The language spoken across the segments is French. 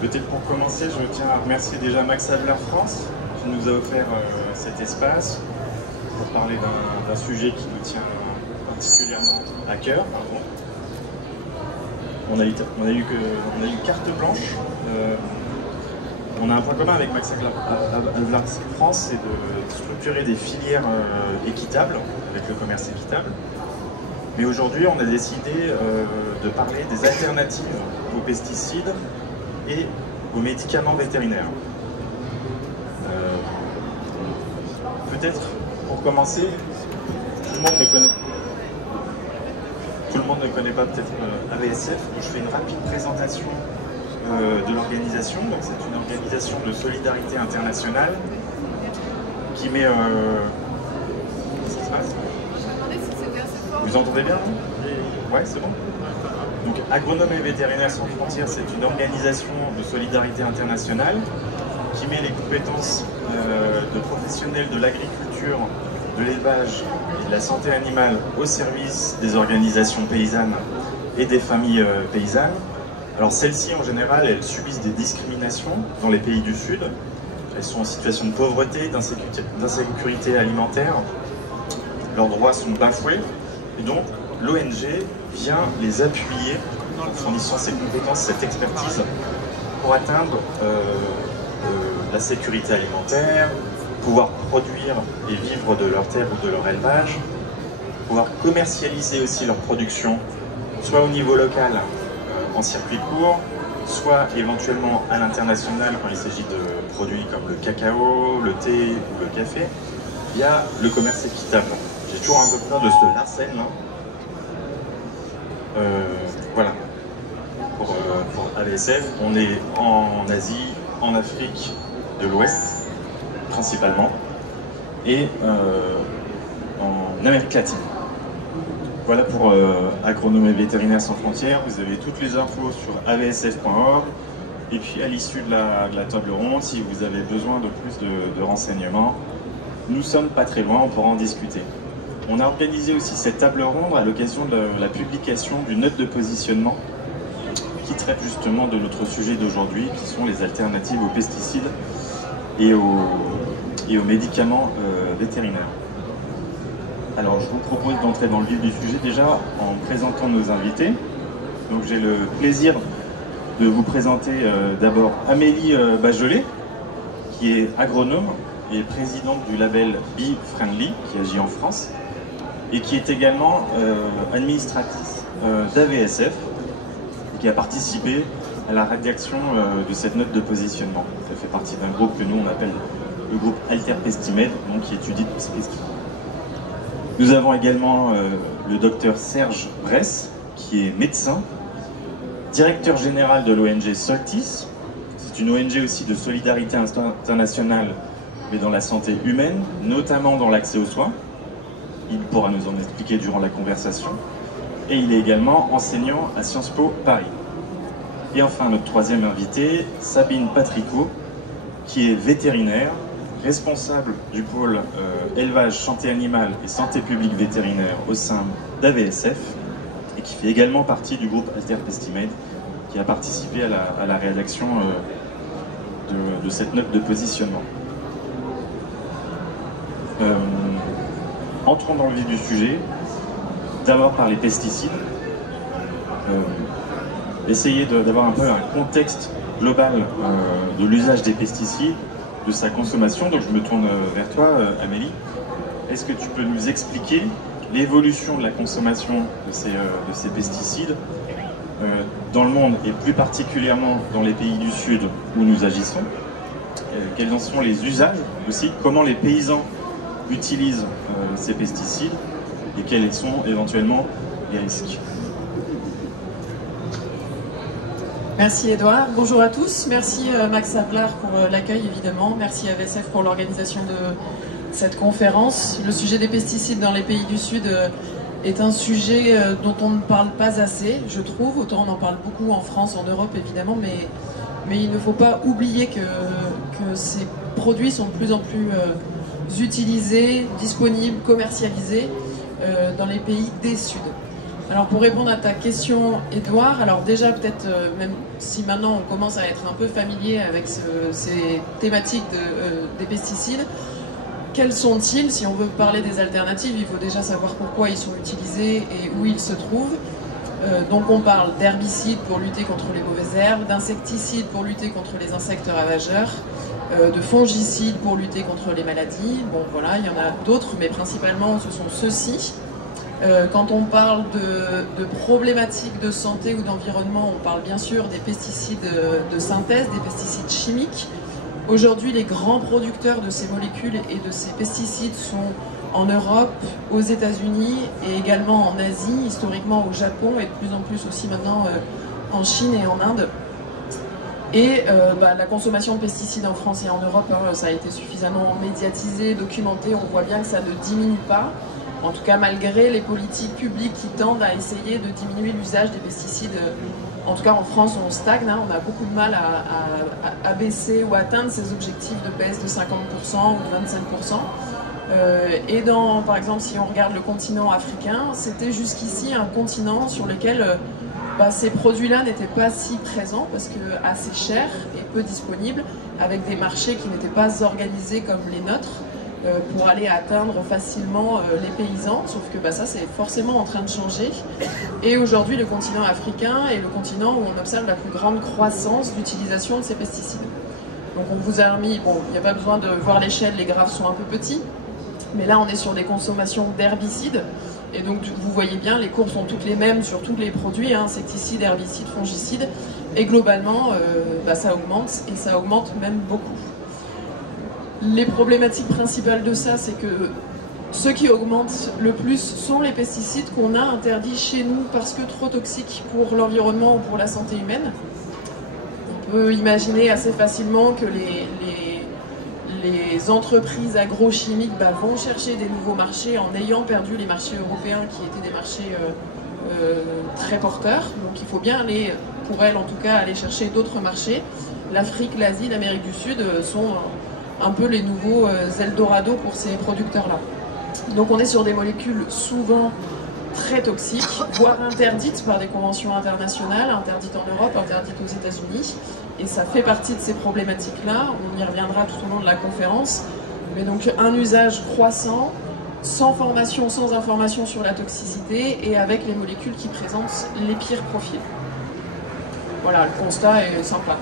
Peut-être pour commencer, je tiens à remercier déjà Max Havelaar France qui nous a offert cet espace pour parler d'un sujet qui nous tient particulièrement à cœur. On a eu carte blanche. On a un point commun avec Max Havelaar France, c'est de structurer des filières équitables, avec le commerce équitable. Mais aujourd'hui, on a décidé de parler des alternatives aux pesticides et aux médicaments vétérinaires. Peut-être, pour commencer, tout le monde ne connaît pas peut-être AVSF, donc je fais une rapide présentation de l'organisation. Donc c'est une organisation de solidarité internationale qui met... Qu'est-ce qui se passe? Vous entendez bien? Ouais, c'est bon. Donc Agronomes et Vétérinaires sans frontières, c'est une organisation de solidarité internationale qui met les compétences de professionnels de l'agriculture, de l'élevage et de la santé animale au service des organisations paysannes et des familles paysannes. Alors celles-ci, en général, elles subissent des discriminations dans les pays du Sud. Elles sont en situation de pauvreté, d'insécurité alimentaire. Leurs droits sont bafoués. Et donc, l'ONG vient les appuyer en fournissant ses compétences, cette expertise, pour atteindre la sécurité alimentaire, pouvoir produire et vivre de leur terre ou de leur élevage, pouvoir commercialiser aussi leur production, soit au niveau local, en circuit court, soit éventuellement à l'international quand il s'agit de produits comme le cacao, le thé ou le café, via le commerce équitable. J'ai toujours un peu peur de ce Larsen, là. Voilà. Pour AVSF, on est en Asie, en Afrique de l'Ouest, principalement, et en Amérique latine. Voilà pour Agronomes et Vétérinaires sans frontières. Vous avez toutes les infos sur avsf.org. Et puis à l'issue de la table ronde, si vous avez besoin de plus de renseignements, nous sommes pas très loin, on pourra en discuter. On a organisé aussi cette table ronde à l'occasion de la publication d'une note de positionnement qui traite justement de notre sujet d'aujourd'hui, qui sont les alternatives aux pesticides et aux médicaments vétérinaires. Alors je vous propose d'entrer dans le vif du sujet déjà en présentant nos invités. Donc j'ai le plaisir de vous présenter d'abord Amélie Bajolet, qui est agronome et présidente du label Bee Friendly, qui agit en France, et qui est également administratrice d'AVSF, et qui a participé à la rédaction de cette note de positionnement. Elle fait partie d'un groupe que nous on appelle le groupe Alter Pestimed, donc qui étudie ces pesticides. Nous avons également le docteur Serge Bress, qui est médecin, directeur général de l'ONG Soltis. C'est une ONG aussi de solidarité internationale, mais dans la santé humaine, notamment dans l'accès aux soins. Il pourra nous en expliquer durant la conversation. Et il est également enseignant à Sciences Po Paris. Et enfin, notre troisième invité, Sabine Patricot, qui est vétérinaire, responsable du pôle élevage, santé animale et santé publique vétérinaire au sein d'AVSF, et qui fait également partie du groupe Alter Pestimed, qui a participé à la rédaction de cette note de positionnement. Entrons dans le vif du sujet, d'abord par les pesticides. Essayer d'avoir un peu un contexte global de l'usage des pesticides, de sa consommation. Donc je me tourne vers toi, Amélie. Est-ce que tu peux nous expliquer l'évolution de la consommation de ces pesticides dans le monde et plus particulièrement dans les pays du Sud où nous agissons? Quels en sont les usages aussi? Comment les paysans utilisent ces pesticides et quels sont éventuellement les risques? Merci Edouard, bonjour à tous, merci Max Havelaar pour l'accueil évidemment, merci AVSF pour l'organisation de cette conférence. Le sujet des pesticides dans les pays du Sud est un sujet dont on ne parle pas assez, je trouve. Autant on en parle beaucoup en France, en Europe évidemment, mais il ne faut pas oublier que ces produits sont de plus en plus utilisés, disponibles, commercialisés dans les pays des Sud. Alors pour répondre à ta question, Edouard, alors déjà peut-être, même si maintenant on commence à être un peu familier avec ces thématiques des pesticides, quels sont-ils? Si on veut parler des alternatives, il faut déjà savoir pourquoi ils sont utilisés et où ils se trouvent. Donc on parle d'herbicides pour lutter contre les mauvaises herbes, d'insecticides pour lutter contre les insectes ravageurs, de fongicides pour lutter contre les maladies. Bon voilà, il y en a d'autres, mais principalement ce sont ceux-ci. Quand on parle de problématiques de santé ou d'environnement, on parle bien sûr des pesticides de synthèse, des pesticides chimiques. Aujourd'hui, les grands producteurs de ces molécules et de ces pesticides sont en Europe, aux États-Unis et également en Asie, historiquement au Japon et de plus en plus aussi maintenant en Chine et en Inde. Et la consommation de pesticides en France et en Europe, ça a été suffisamment médiatisé, documenté, on voit bien que ça ne diminue pas. En tout cas, malgré les politiques publiques qui tendent à essayer de diminuer l'usage des pesticides, en tout cas en France, on stagne, hein, on a beaucoup de mal à baisser ou atteindre ces objectifs de baisse de 50% ou de 25%. Et par exemple, si on regarde le continent africain, c'était jusqu'ici un continent sur lequel ces produits-là n'étaient pas si présents parce que assez chers et peu disponibles, avec des marchés qui n'étaient pas organisés comme les nôtres. Pour aller atteindre facilement les paysans, sauf que ça c'est forcément en train de changer. Et aujourd'hui le continent africain est le continent où on observe la plus grande croissance d'utilisation de ces pesticides. Donc on vous a mis, bon il n'y a pas besoin de voir l'échelle, les graphes sont un peu petits, mais là on est sur des consommations d'herbicides, et donc vous voyez bien les courbes sont toutes les mêmes sur tous les produits, hein, insecticides, herbicides, fongicides, et globalement ça augmente, et ça augmente même beaucoup. Les problématiques principales de ça, c'est que ceux qui augmentent le plus sont les pesticides qu'on a interdits chez nous parce que trop toxiques pour l'environnement ou pour la santé humaine. On peut imaginer assez facilement que les entreprises agrochimiques vont chercher des nouveaux marchés en ayant perdu les marchés européens qui étaient des marchés très porteurs. Donc il faut bien aller, pour elles en tout cas, aller chercher d'autres marchés. L'Afrique, l'Asie, l'Amérique du Sud sont un peu les nouveaux Eldorado pour ces producteurs-là. Donc on est sur des molécules souvent très toxiques, voire interdites par des conventions internationales, interdites en Europe, interdites aux États-Unis. Et ça fait partie de ces problématiques-là, on y reviendra tout au long de la conférence. Mais donc un usage croissant, sans formation, sans information sur la toxicité et avec les molécules qui présentent les pires profils. Voilà, le constat est sympa.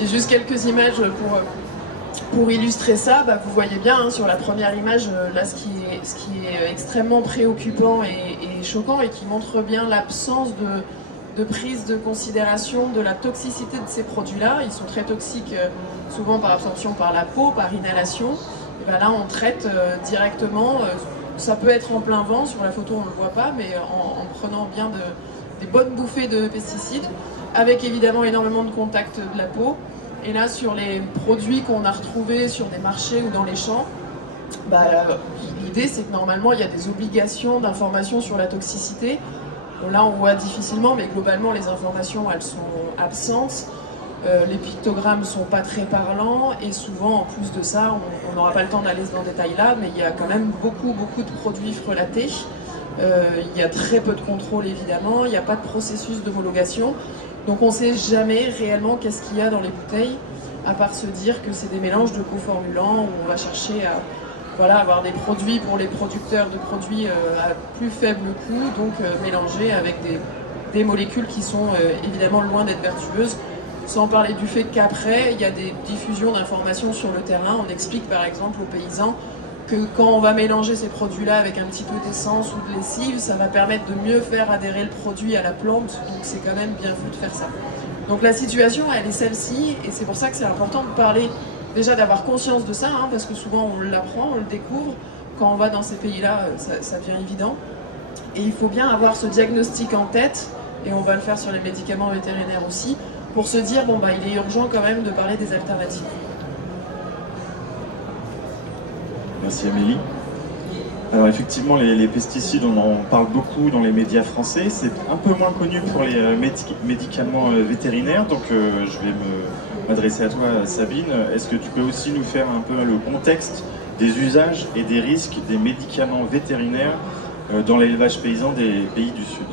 Et juste quelques images pour illustrer ça, vous voyez bien hein, sur la première image, là ce qui est extrêmement préoccupant et choquant et qui montre bien l'absence de prise de considération de la toxicité de ces produits-là. Ils sont très toxiques souvent par absorption par la peau, par inhalation. Et là on traite directement, ça peut être en plein vent, sur la photo on ne le voit pas, mais en prenant bien des bonnes bouffées de pesticides, avec évidemment énormément de contact de la peau. Et là, sur les produits qu'on a retrouvés sur des marchés ou dans les champs, l'idée c'est que normalement il y a des obligations d'information sur la toxicité. Bon, là on voit difficilement, mais globalement les informations elles sont absentes. Les pictogrammes sont pas très parlants et souvent en plus de ça, on n'aura pas le temps d'aller dans le détail là, mais il y a quand même beaucoup de produits frelatés. Il y a très peu de contrôle évidemment, il n'y a pas de processus d'homologation. Donc on ne sait jamais réellement qu'est-ce qu'il y a dans les bouteilles, à part se dire que c'est des mélanges de coformulants où on va chercher à avoir des produits pour les producteurs de produits à plus faible coût, donc mélangés avec des molécules qui sont évidemment loin d'être vertueuses, sans parler du fait qu'après il y a des diffusions d'informations sur le terrain. On explique par exemple aux paysans que quand on va mélanger ces produits-là avec un petit peu d'essence ou de lessive, ça va permettre de mieux faire adhérer le produit à la plante, donc c'est quand même bien vu de faire ça. Donc la situation, elle est celle-ci, et c'est pour ça que c'est important de parler, déjà d'avoir conscience de ça, hein, parce que souvent on l'apprend, on le découvre, quand on va dans ces pays-là, ça devient évident. Et il faut bien avoir ce diagnostic en tête, et on va le faire sur les médicaments vétérinaires aussi, pour se dire, il est urgent quand même de parler des alternatives. Merci Amélie. Alors effectivement, les pesticides, on en parle beaucoup dans les médias français. C'est un peu moins connu pour les médicaments vétérinaires. Donc je vais m'adresser à toi, Sabine. Est-ce que tu peux aussi nous faire un peu le contexte des usages et des risques des médicaments vétérinaires dans l'élevage paysan des pays du Sud.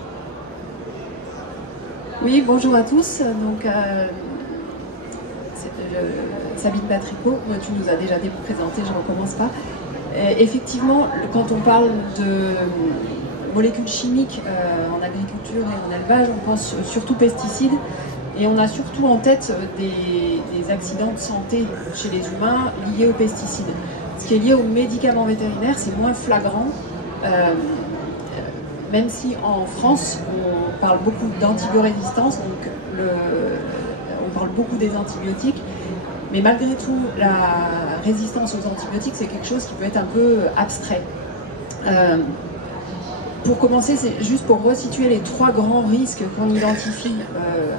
Oui, bonjour à tous. Donc, Sabine Patricot, tu nous as déjà présenté, je ne recommence pas. Effectivement, quand on parle de molécules chimiques en agriculture et en élevage, on pense surtout pesticides et on a surtout en tête des accidents de santé chez les humains liés aux pesticides. Ce qui est lié aux médicaments vétérinaires, c'est moins flagrant, même si en France, on parle beaucoup d'antibiorésistance, donc on parle beaucoup des antibiotiques, mais malgré tout, la résistance aux antibiotiques, c'est quelque chose qui peut être un peu abstrait. Pour commencer, c'est juste pour resituer les 3 grands risques qu'on identifie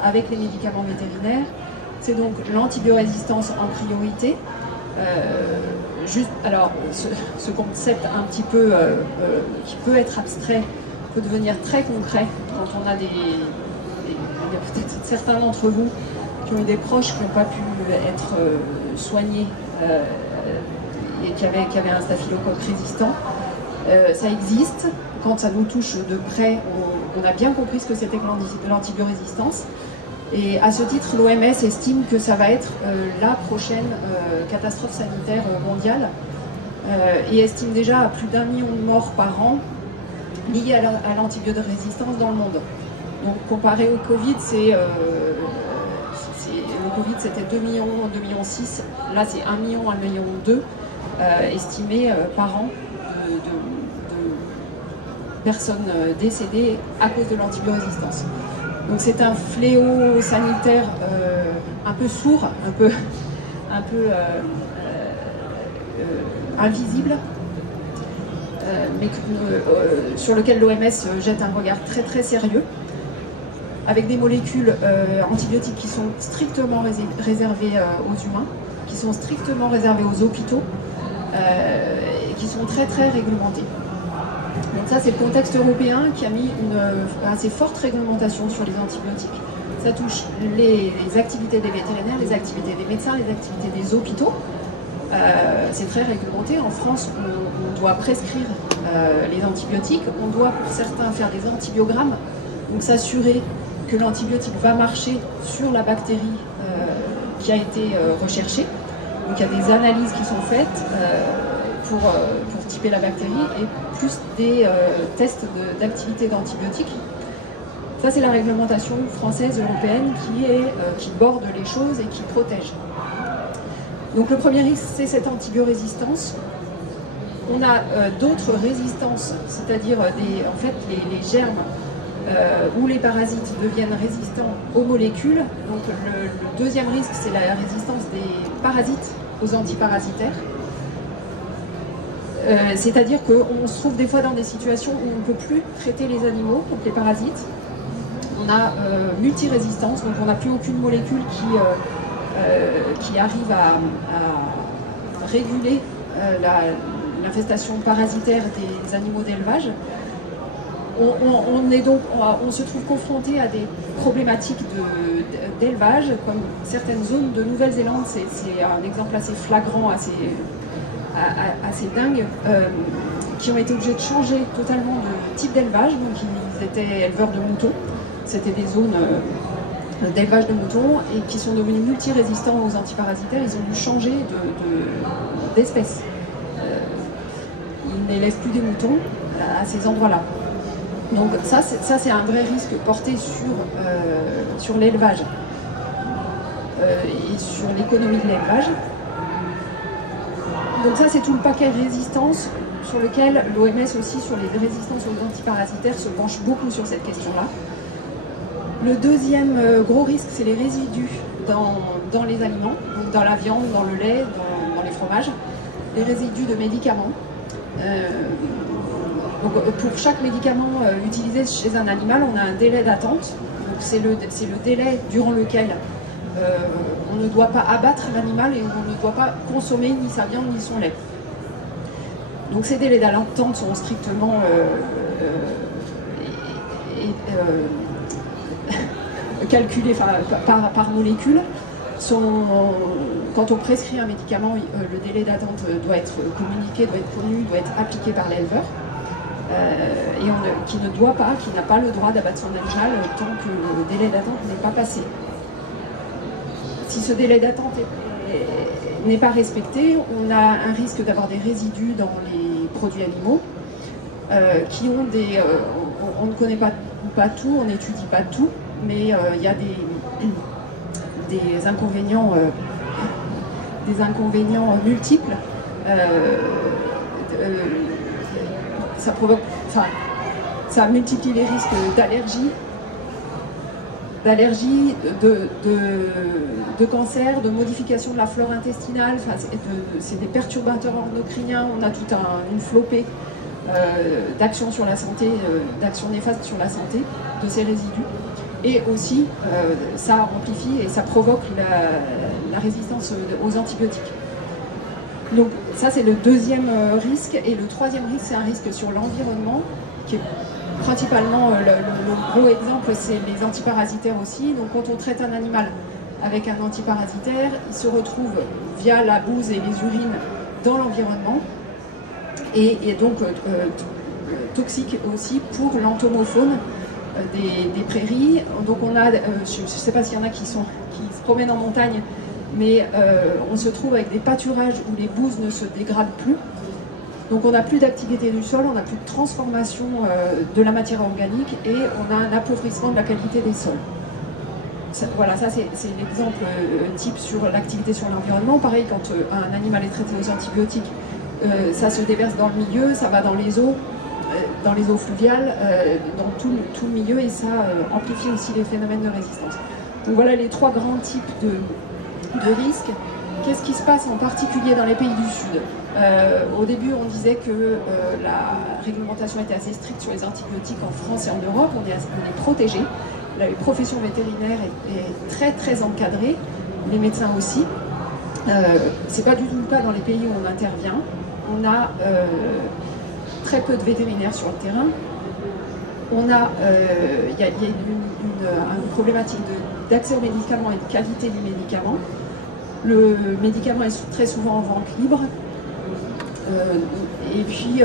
avec les médicaments vétérinaires. C'est donc l'antibiorésistance en priorité. Alors, ce concept un petit peu qui peut être abstrait peut devenir très concret quand on a il y a peut-être certains d'entre vous qui ont eu des proches qui n'ont pas pu être soignés et qui avaient un staphylocoque résistant. Ça existe. Quand ça nous touche de près, on a bien compris ce que c'était que l'antibiorésistance. Et à ce titre, l'OMS estime que ça va être la prochaine catastrophe sanitaire mondiale et estime déjà à plus d'1 million de morts par an liées à l'antibiorésistance dans le monde. Donc comparé au Covid, le Covid c'était 2 millions, 2,6 millions, là c'est 1 million, 1,2 million estimés par an de personnes décédées à cause de l'antibiorésistance. Donc c'est un fléau sanitaire un peu sourd, un peu invisible, mais sur lequel l'OMS jette un regard très très sérieux, avec des molécules antibiotiques qui sont strictement réservées aux humains, qui sont strictement réservées aux hôpitaux, et qui sont très très réglementées. Donc ça, c'est le contexte européen qui a mis une assez forte réglementation sur les antibiotiques. Ça touche les activités des vétérinaires, les activités des médecins, les activités des hôpitaux. C'est très réglementé. En France, on doit prescrire les antibiotiques. On doit, pour certains, faire des antibiogrammes. Donc s'assurer que l'antibiotique va marcher sur la bactérie qui a été recherchée. Donc il y a des analyses qui sont faites pour typer la bactérie et plus des tests d'activité d'antibiotiques. Ça, c'est la réglementation française, européenne qui borde les choses et qui protège. Donc le premier risque, c'est cette antibiorésistance. On a d'autres résistances, c'est-à-dire en fait, les germes où les parasites deviennent résistants aux molécules. Donc le deuxième risque, c'est la résistance des parasites aux antiparasitaires. C'est-à-dire qu'on se trouve des fois dans des situations où on ne peut plus traiter les animaux, donc les parasites. On a multirésistance, donc on n'a plus aucune molécule qui arrive à réguler l'infestation parasitaire des animaux d'élevage. On se trouve confronté à des problématiques d'élevage, comme certaines zones de Nouvelle-Zélande, c'est un exemple assez flagrant, assez dingue, qui ont été obligés de changer totalement de type d'élevage. Donc ils étaient éleveurs de moutons, c'était des zones d'élevage de moutons et qui sont devenus multirésistants aux antiparasitaires. Ils ont dû changer d'espèce. Ils n'élèvent plus des moutons à ces endroits-là. Donc ça c'est un vrai risque porté sur l'élevage et sur l'économie de l'élevage. Donc ça, c'est tout le paquet de résistance sur lequel l'OMS aussi, sur les résistances aux antiparasitaires, se penche beaucoup sur cette question-là. Le deuxième gros risque, c'est les résidus dans les aliments, donc dans la viande, dans le lait, dans les fromages, les résidus de médicaments. Donc pour chaque médicament utilisé chez un animal, on a un délai d'attente. Donc c'est le délai durant lequel on ne doit pas abattre l'animal et on ne doit pas consommer ni sa viande ni son lait. Donc ces délais d'attente sont strictement calculés par molécule. Quand on prescrit un médicament, le délai d'attente doit être communiqué, doit être connu, doit être appliqué par l'éleveur. qui ne doit pas, qui n'a pas le droit d'abattre son animal tant que le délai d'attente n'est pas passé. Si ce délai d'attente n'est pas respecté, on a un risque d'avoir des résidus dans les produits animaux qui ont des... on ne connaît pas tout, on n'étudie pas tout, mais il y a des inconvénients multiples. Ça provoque, enfin, ça multiplie les risques d'allergie, de cancer, de modification de la flore intestinale. Enfin, c'est des perturbateurs endocriniens. On a toute une flopée d'actions sur la santé, d'actions néfastes sur la santé de ces résidus. Et aussi, ça amplifie et ça provoque la résistance aux antibiotiques. Donc ça, c'est le deuxième risque. Et le troisième risque, c'est un risque sur l'environnement, qui est principalement, le gros exemple, c'est les antiparasitaires aussi. Donc quand on traite un animal avec un antiparasitaire, il se retrouve via la bouse et les urines dans l'environnement. Et donc toxique aussi pour l'entomofaune des prairies. Donc on a, je ne sais pas s'il y en a qui se promènent en montagne, mais on se trouve avec des pâturages où les bouses ne se dégradent plus. Donc on n'a plus d'activité du sol, on n'a plus de transformation de la matière organique et on a un appauvrissement de la qualité des sols. Voilà, ça c'est l'exemple type sur l'activité sur l'environnement. Pareil, quand un animal est traité aux antibiotiques, ça se déverse dans le milieu, ça va dans les eaux fluviales, dans tout le milieu, et ça amplifie aussi les phénomènes de résistance. Donc voilà les trois grands types de risques. Qu'est-ce qui se passe en particulier dans les pays du Sud? Au début, on disait que la réglementation était assez stricte sur les antibiotiques en France et en Europe. On est protégé. La profession vétérinaire est très très encadrée, les médecins aussi. C'est pas du tout le cas dans les pays où on intervient. On a très peu de vétérinaires sur le terrain. Il y a une problématique d'accès aux médicaments et de qualité du médicament. Le médicament est très souvent en vente libre. Et puis,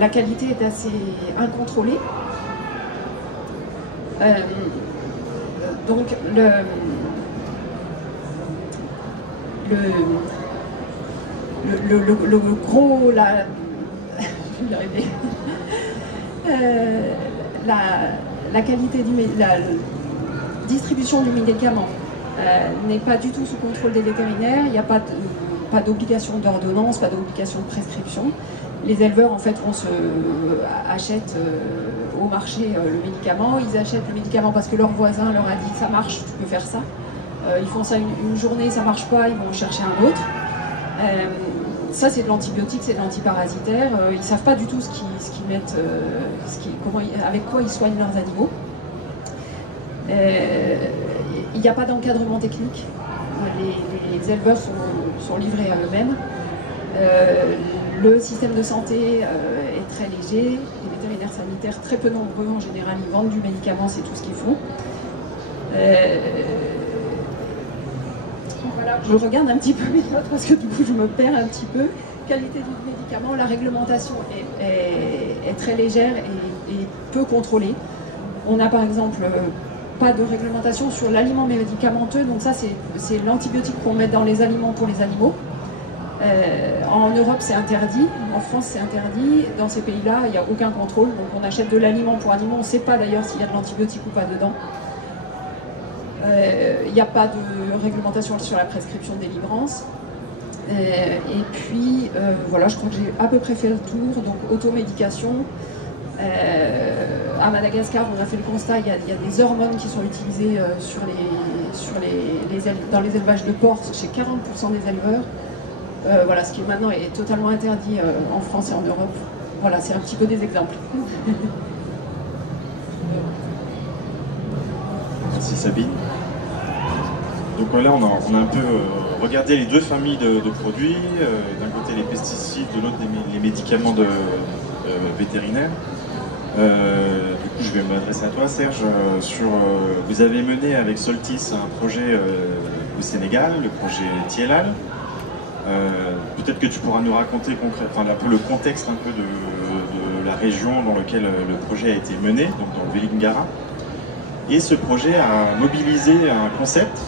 la qualité est assez incontrôlée. Donc, le gros, je vais y arriver. La qualité la distribution du médicament n'est pas du tout sous contrôle des vétérinaires. Il n'y a pas d'obligation d'ordonnance, pas d'obligation de prescription. Les éleveurs en fait achètent au marché le médicament. Ils achètent le médicament parce que leur voisin leur a dit ça marche, tu peux faire ça. Ils font ça une journée, ça marche pas, ils vont chercher un autre. Ça c'est de l'antibiotique, c'est de l'antiparasitaire. Ils savent pas du tout ce qu'ils mettent, avec quoi ils soignent leurs animaux. Il n'y a pas d'encadrement technique. Les éleveurs sont livrés à eux-mêmes. Le système de santé est très léger. Les vétérinaires sanitaires, très peu nombreux en général, ils vendent du médicament, c'est tout ce qu'ils font. Voilà, je regarde un petit peu mes notes parce que du coup je me perds un petit peu. Qualité du médicament, la réglementation est très légère et peu contrôlée. On a par exemple pas de réglementation sur l'aliment médicamenteux, donc ça c'est l'antibiotique qu'on met dans les aliments pour les animaux. En Europe c'est interdit, en France c'est interdit, dans ces pays-là il n'y a aucun contrôle, donc on achète de l'aliment pour animaux, on ne sait pas d'ailleurs s'il y a de l'antibiotique ou pas dedans. Il n'y a pas de réglementation sur la prescription de délivrance. Et puis voilà, je crois que j'ai à peu près fait le tour, donc automédication. À Madagascar, on a fait le constat, il y a des hormones qui sont utilisées dans les élevages de porcs chez 40% des éleveurs. Voilà, ce qui maintenant est totalement interdit en France et en Europe. Voilà, c'est un petit peu des exemples. Merci Sabine. Donc là, on a un peu regardé les deux familles de produits. D'un côté les pesticides, de l'autre les médicaments vétérinaires. Du coup, je vais m'adresser à toi, Serge. Vous avez mené avec Soltis un projet au Sénégal, le projet Tielal. Peut-être que tu pourras nous raconter concrètement le contexte un peu la région dans laquelle le projet a été mené, donc dans le Vélingara. Et ce projet a mobilisé un concept,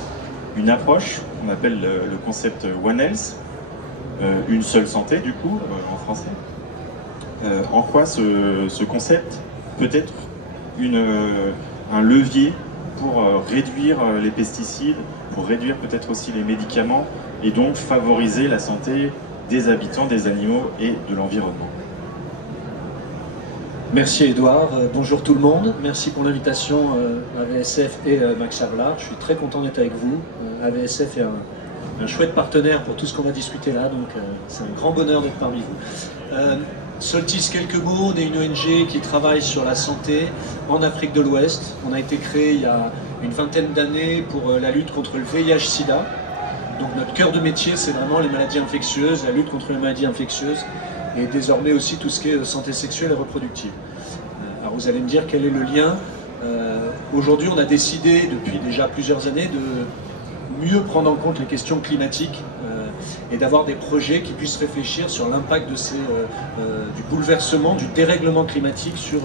une approche, qu'on appelle le concept One Health, une seule santé du coup, en français. En quoi ce concept peut être un levier pour réduire les pesticides, pour réduire peut-être aussi les médicaments, et donc favoriser la santé des habitants, des animaux et de l'environnement. Merci Edouard, bonjour tout le monde, merci pour l'invitation à AVSF et Max Havelaar. Je suis très content d'être avec vous. AVSF est un chouette partenaire pour tout ce qu'on va discuter là, donc c'est un grand bonheur d'être parmi vous. Soltis, quelques mots, on est une ONG qui travaille sur la santé en Afrique de l'Ouest. On a été créé il y a une vingtaine d'années pour la lutte contre le VIH-Sida. Donc notre cœur de métier, c'est vraiment les maladies infectieuses, la lutte contre les maladies infectieuses, et désormais aussi tout ce qui est santé sexuelle et reproductive. Alors vous allez me dire quel est le lien. Aujourd'hui, on a décidé depuis déjà plusieurs années de mieux prendre en compte les questions climatiques et d'avoir des projets qui puissent réfléchir sur l'impact du bouleversement, du dérèglement climatique sur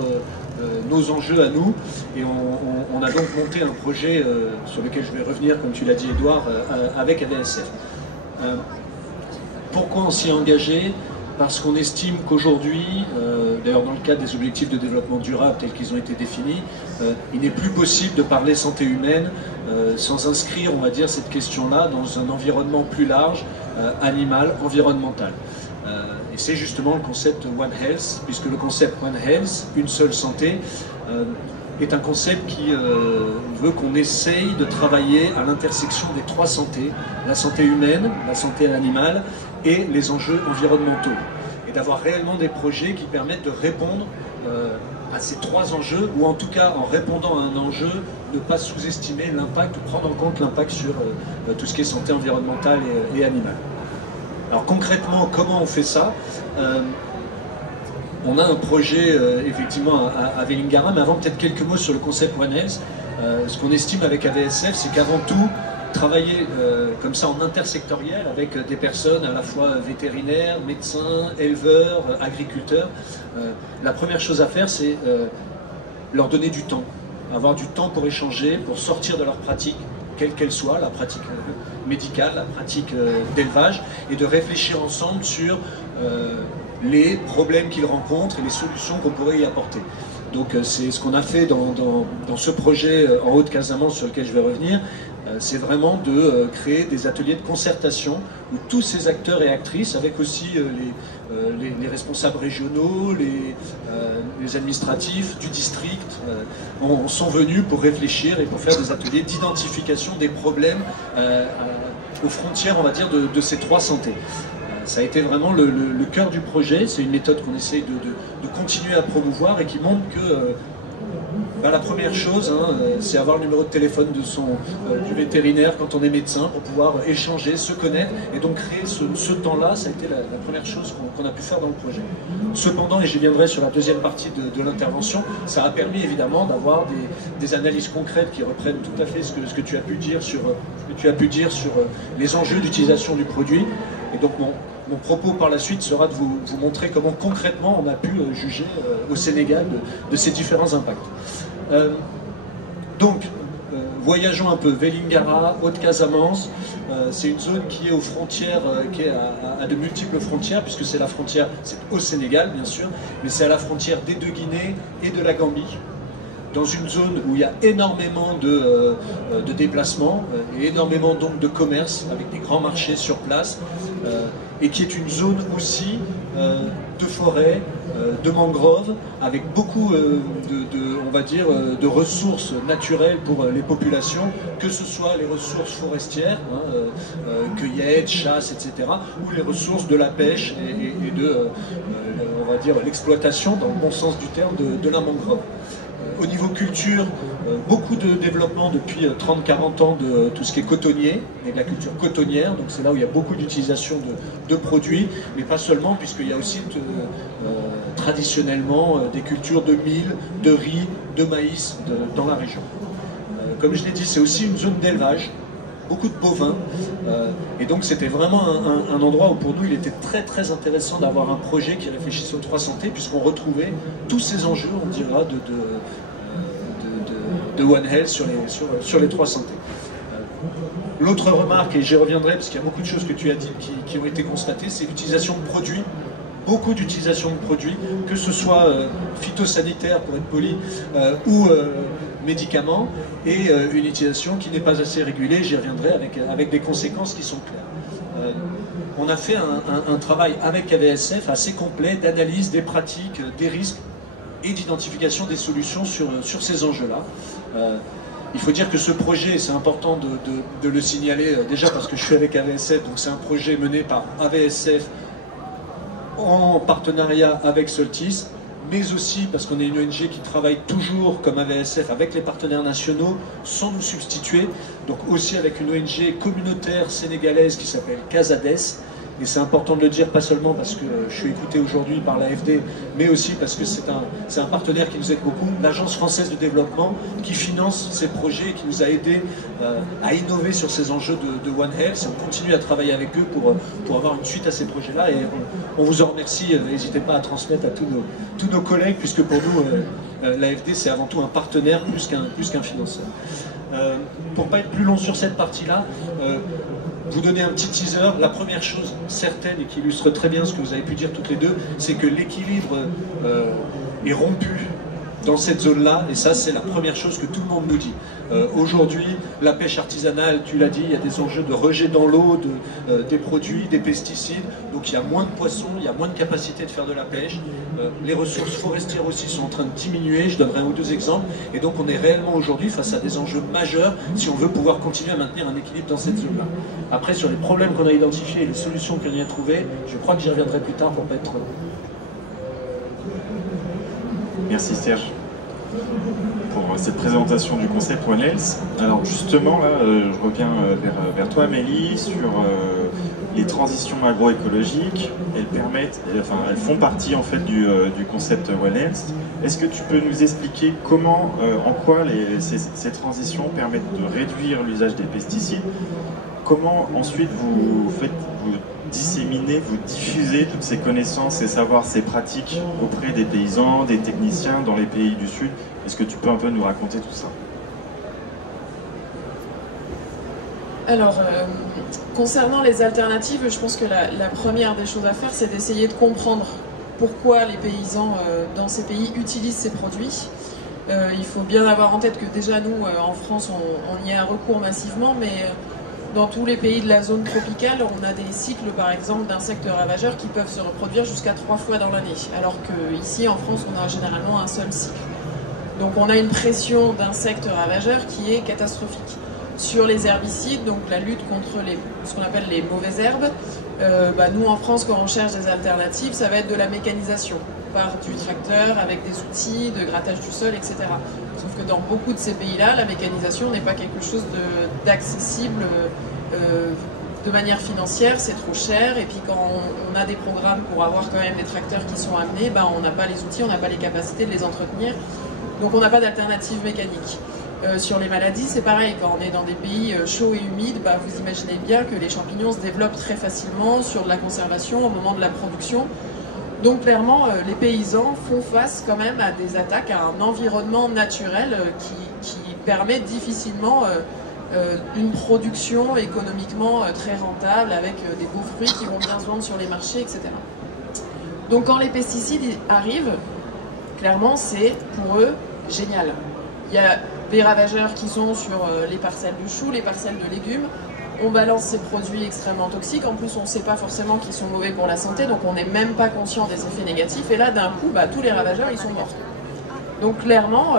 nos enjeux à nous. Et on a donc monté un projet sur lequel je vais revenir, comme tu l'as dit Edouard, avec AVSF. Pourquoi on s'y est engagé? Parce qu'on estime qu'aujourd'hui, d'ailleurs dans le cadre des objectifs de développement durable tels qu'ils ont été définis, il n'est plus possible de parler santé humaine sans inscrire, on va dire, cette question-là dans un environnement plus large, animal, environnemental. Et c'est justement le concept One Health, puisque le concept One Health, une seule santé, est un concept qui veut qu'on essaye de travailler à l'intersection des trois santé, la santé humaine, la santé animale et les enjeux environnementaux. Et d'avoir réellement des projets qui permettent de répondre à ces trois enjeux, ou en tout cas en répondant à un enjeu, ne pas sous-estimer l'impact, ou prendre en compte l'impact sur tout ce qui est santé environnementale et animale. Alors concrètement, comment on fait ça? On a un projet effectivement à Vélingara, mais avant peut-être quelques mots sur le concept One Health. Ce qu'on estime avec AVSF, c'est qu'avant tout, travailler comme ça en intersectoriel avec des personnes à la fois vétérinaires, médecins, éleveurs, agriculteurs. La première chose à faire, c'est leur donner du temps, avoir du temps pour échanger, pour sortir de leur pratique, quelle qu'elle soit, la pratique médicale, la pratique d'élevage, et de réfléchir ensemble sur les problèmes qu'ils rencontrent et les solutions qu'on pourrait y apporter. Donc c'est ce qu'on a fait dans ce projet en Haute-Casamance sur lequel je vais revenir. C'est vraiment de créer des ateliers de concertation où tous ces acteurs et actrices, avec aussi les responsables régionaux, les administratifs du district, sont venus pour réfléchir et pour faire des ateliers d'identification des problèmes aux frontières, on va dire, de ces trois santé. Ça a été vraiment le cœur du projet. C'est une méthode qu'on essaye de continuer à promouvoir et qui montre que la première chose, c'est avoir le numéro de téléphone du vétérinaire quand on est médecin pour pouvoir échanger, se connaître et donc créer ce temps-là. Ça a été la première chose qu'on a pu faire dans le projet. Cependant, et j'y viendrai sur la deuxième partie de l'intervention, ça a permis évidemment d'avoir des analyses concrètes qui reprennent tout à fait ce que tu as pu dire sur les enjeux d'utilisation du produit. Et donc mon propos par la suite sera de vous montrer comment concrètement on a pu juger au Sénégal de ces différents impacts. Voyageons un peu. Vélingara, Haute-Casamance, c'est une zone qui est aux frontières, qui est à de multiples frontières, puisque c'est la frontière, c'est au Sénégal bien sûr, mais c'est à la frontière des deux Guinées et de la Gambie. Dans une zone où il y a énormément de déplacements et énormément donc de commerce avec des grands marchés sur place et qui est une zone aussi de forêt, de mangroves avec beaucoup on va dire, de ressources naturelles pour les populations, que ce soit les ressources forestières, cueillettes, chasse, etc., ou les ressources de la pêche et de, on va dire, l'exploitation dans le bon sens du terme de la mangrove. Au niveau culture, beaucoup de développement depuis 30-40 ans de tout ce qui est cotonnier et de la culture cotonnière, donc c'est là où il y a beaucoup d'utilisation de produits, mais pas seulement, puisqu'il y a aussi traditionnellement des cultures de mil, de riz, de maïs dans la région. Comme je l'ai dit, c'est aussi une zone d'élevage, beaucoup de bovins. Et donc c'était vraiment un endroit où pour nous il était très très intéressant d'avoir un projet qui réfléchissait aux 3 santé, puisqu'on retrouvait tous ces enjeux, on dira, de One Health sur les 3 santé. L'autre remarque, et j'y reviendrai parce qu'il y a beaucoup de choses que tu as dit qui ont été constatées, c'est l'utilisation de produits. Beaucoup d'utilisation de produits, que ce soit phytosanitaire pour être poli, ou médicaments, et une utilisation qui n'est pas assez régulée, j'y reviendrai, avec des conséquences qui sont claires. On a fait un travail avec AVSF assez complet d'analyse des pratiques, des risques et d'identification des solutions sur ces enjeux-là. Il faut dire que ce projet, c'est important de le signaler, déjà parce que je suis avec AVSF, donc c'est un projet mené par AVSF, en partenariat avec Soltis, mais aussi parce qu'on est une ONG qui travaille toujours comme AVSF avec les partenaires nationaux sans nous substituer, donc aussi avec une ONG communautaire sénégalaise qui s'appelle Casades. Et c'est important de le dire, pas seulement parce que je suis écouté aujourd'hui par l'AFD, mais aussi parce que c'est un partenaire qui nous aide beaucoup, l'Agence française de développement, qui finance ces projets et qui nous a aidés à innover sur ces enjeux de One Health. Et on continue à travailler avec eux pour avoir une suite à ces projets-là. Et on vous en remercie. N'hésitez pas à transmettre à tous nos collègues, puisque pour nous, l'AFD, c'est avant tout un partenaire plus qu'un financeur. Pour ne pas être plus long sur cette partie-là, vous donner un petit teaser. La première chose certaine et qui illustre très bien ce que vous avez pu dire toutes les deux, c'est que l'équilibre est rompu dans cette zone-là, et ça c'est la première chose que tout le monde nous dit. Aujourd'hui, la pêche artisanale, tu l'as dit, il y a des enjeux de rejet dans l'eau, des produits, des pesticides, donc il y a moins de poissons, il y a moins de capacité de faire de la pêche. Les ressources forestières aussi sont en train de diminuer, je donnerai un ou deux exemples, et donc on est réellement aujourd'hui face à des enjeux majeurs si on veut pouvoir continuer à maintenir un équilibre dans cette zone-là. Après, sur les problèmes qu'on a identifiés et les solutions qu'on y a trouvées, je crois que j'y reviendrai plus tard pour ne pas être trop long. Merci Serge pour cette présentation du concept One Health. Alors justement, là, je reviens vers toi Amélie, sur les transitions agroécologiques. Elles font partie en fait du concept One Health. Est-ce que tu peux nous expliquer comment, en quoi ces transitions permettent de réduire l'usage des pesticides? Comment ensuite vous disséminer, vous diffuser toutes ces connaissances, ces savoirs, ces pratiques auprès des paysans, des techniciens dans les pays du Sud? Est-ce que tu peux un peu nous raconter tout ça? Alors, concernant les alternatives, je pense que la première des choses à faire, c'est d'essayer de comprendre pourquoi les paysans dans ces pays utilisent ces produits. Il faut bien avoir en tête que déjà nous, en France, on y a recours massivement, mais dans tous les pays de la zone tropicale, on a des cycles, par exemple, d'insectes ravageurs qui peuvent se reproduire jusqu'à 3 fois dans l'année, alors qu'ici, en France, on a généralement un seul cycle. Donc on a une pression d'insectes ravageurs qui est catastrophique. Sur les herbicides, donc la lutte contre ce qu'on appelle les mauvaises herbes, nous en France, quand on cherche des alternatives, ça va être de la mécanisation, par du tracteur, avec des outils, de grattage du sol, etc. Sauf que dans beaucoup de ces pays-là, la mécanisation n'est pas quelque chose d'accessible de manière financière, c'est trop cher, et puis quand on a des programmes pour avoir quand même des tracteurs qui sont amenés, on n'a pas les outils, on n'a pas les capacités de les entretenir, donc on n'a pas d'alternative mécanique. Sur les maladies, c'est pareil, quand on est dans des pays chauds et humides, vous imaginez bien que les champignons se développent très facilement sur de la conservation au moment de la production. Donc clairement, les paysans font face quand même à des attaques, à un environnement naturel qui permet difficilement une production économiquement très rentable, avec des beaux fruits qui vont bien se vendre sur les marchés, etc. Donc quand les pesticides arrivent, clairement c'est pour eux génial. Il y a des ravageurs qui sont sur les parcelles de choux, les parcelles de légumes. On balance ces produits extrêmement toxiques. En plus, on ne sait pas forcément qu'ils sont mauvais pour la santé, donc on n'est même pas conscient des effets négatifs. Et là, d'un coup, tous les ravageurs, ils sont morts. Donc clairement,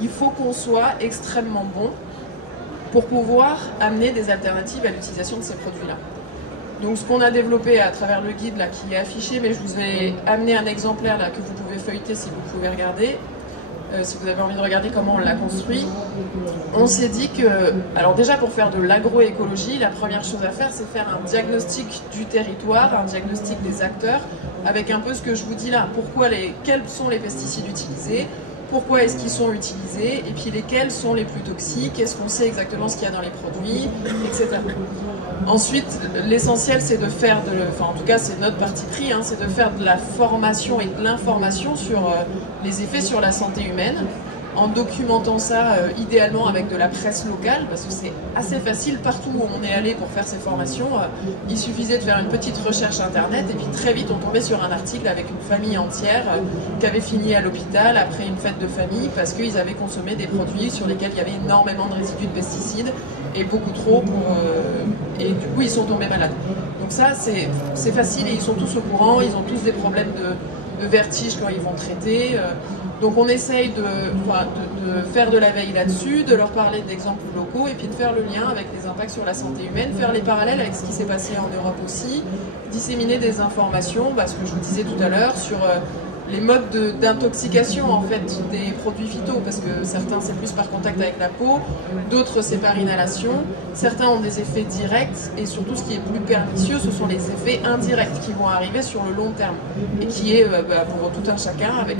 il faut qu'on soit extrêmement bon pour pouvoir amener des alternatives à l'utilisation de ces produits-là. Donc ce qu'on a développé à travers le guide là, qui est affiché, mais je vous ai amené un exemplaire là, que vous pouvez feuilleter si vous pouvez regarder. Si vous avez envie de regarder comment on l'a construit, on s'est dit que, alors déjà pour faire de l'agroécologie, la première chose à faire, c'est faire un diagnostic du territoire, un diagnostic des acteurs, avec un peu ce que je vous dis là. Quels sont les pesticides utilisés, pourquoi est-ce qu'ils sont utilisés, et puis lesquels sont les plus toxiques, est-ce qu'on sait exactement ce qu'il y a dans les produits, etc. Ensuite, l'essentiel, c'est de faire, en tout cas c'est notre parti pris, hein, c'est de faire de la formation et de l'information sur les effets sur la santé humaine, en documentant ça idéalement avec de la presse locale, parce que c'est assez facile partout où on est allé pour faire ces formations. Il suffisait de faire une petite recherche internet et puis très vite on tombait sur un article avec une famille entière qui avait fini à l'hôpital après une fête de famille parce qu'ils avaient consommé des produits sur lesquels il y avait énormément de résidus de pesticides et beaucoup trop et du coup ils sont tombés malades. Donc ça c'est facile et ils sont tous au courant, ils ont tous des problèmes de vertige quand ils vont traiter. Donc on essaye de faire de la veille là-dessus, de leur parler d'exemples locaux et puis de faire le lien avec les impacts sur la santé humaine, faire les parallèles avec ce qui s'est passé en Europe aussi, disséminer des informations, ce que je vous disais tout à l'heure, sur les modes d'intoxication en fait des produits phyto, parce que certains c'est plus par contact avec la peau, d'autres c'est par inhalation, certains ont des effets directs et surtout ce qui est plus pernicieux ce sont les effets indirects qui vont arriver sur le long terme et qui est pour tout un chacun avec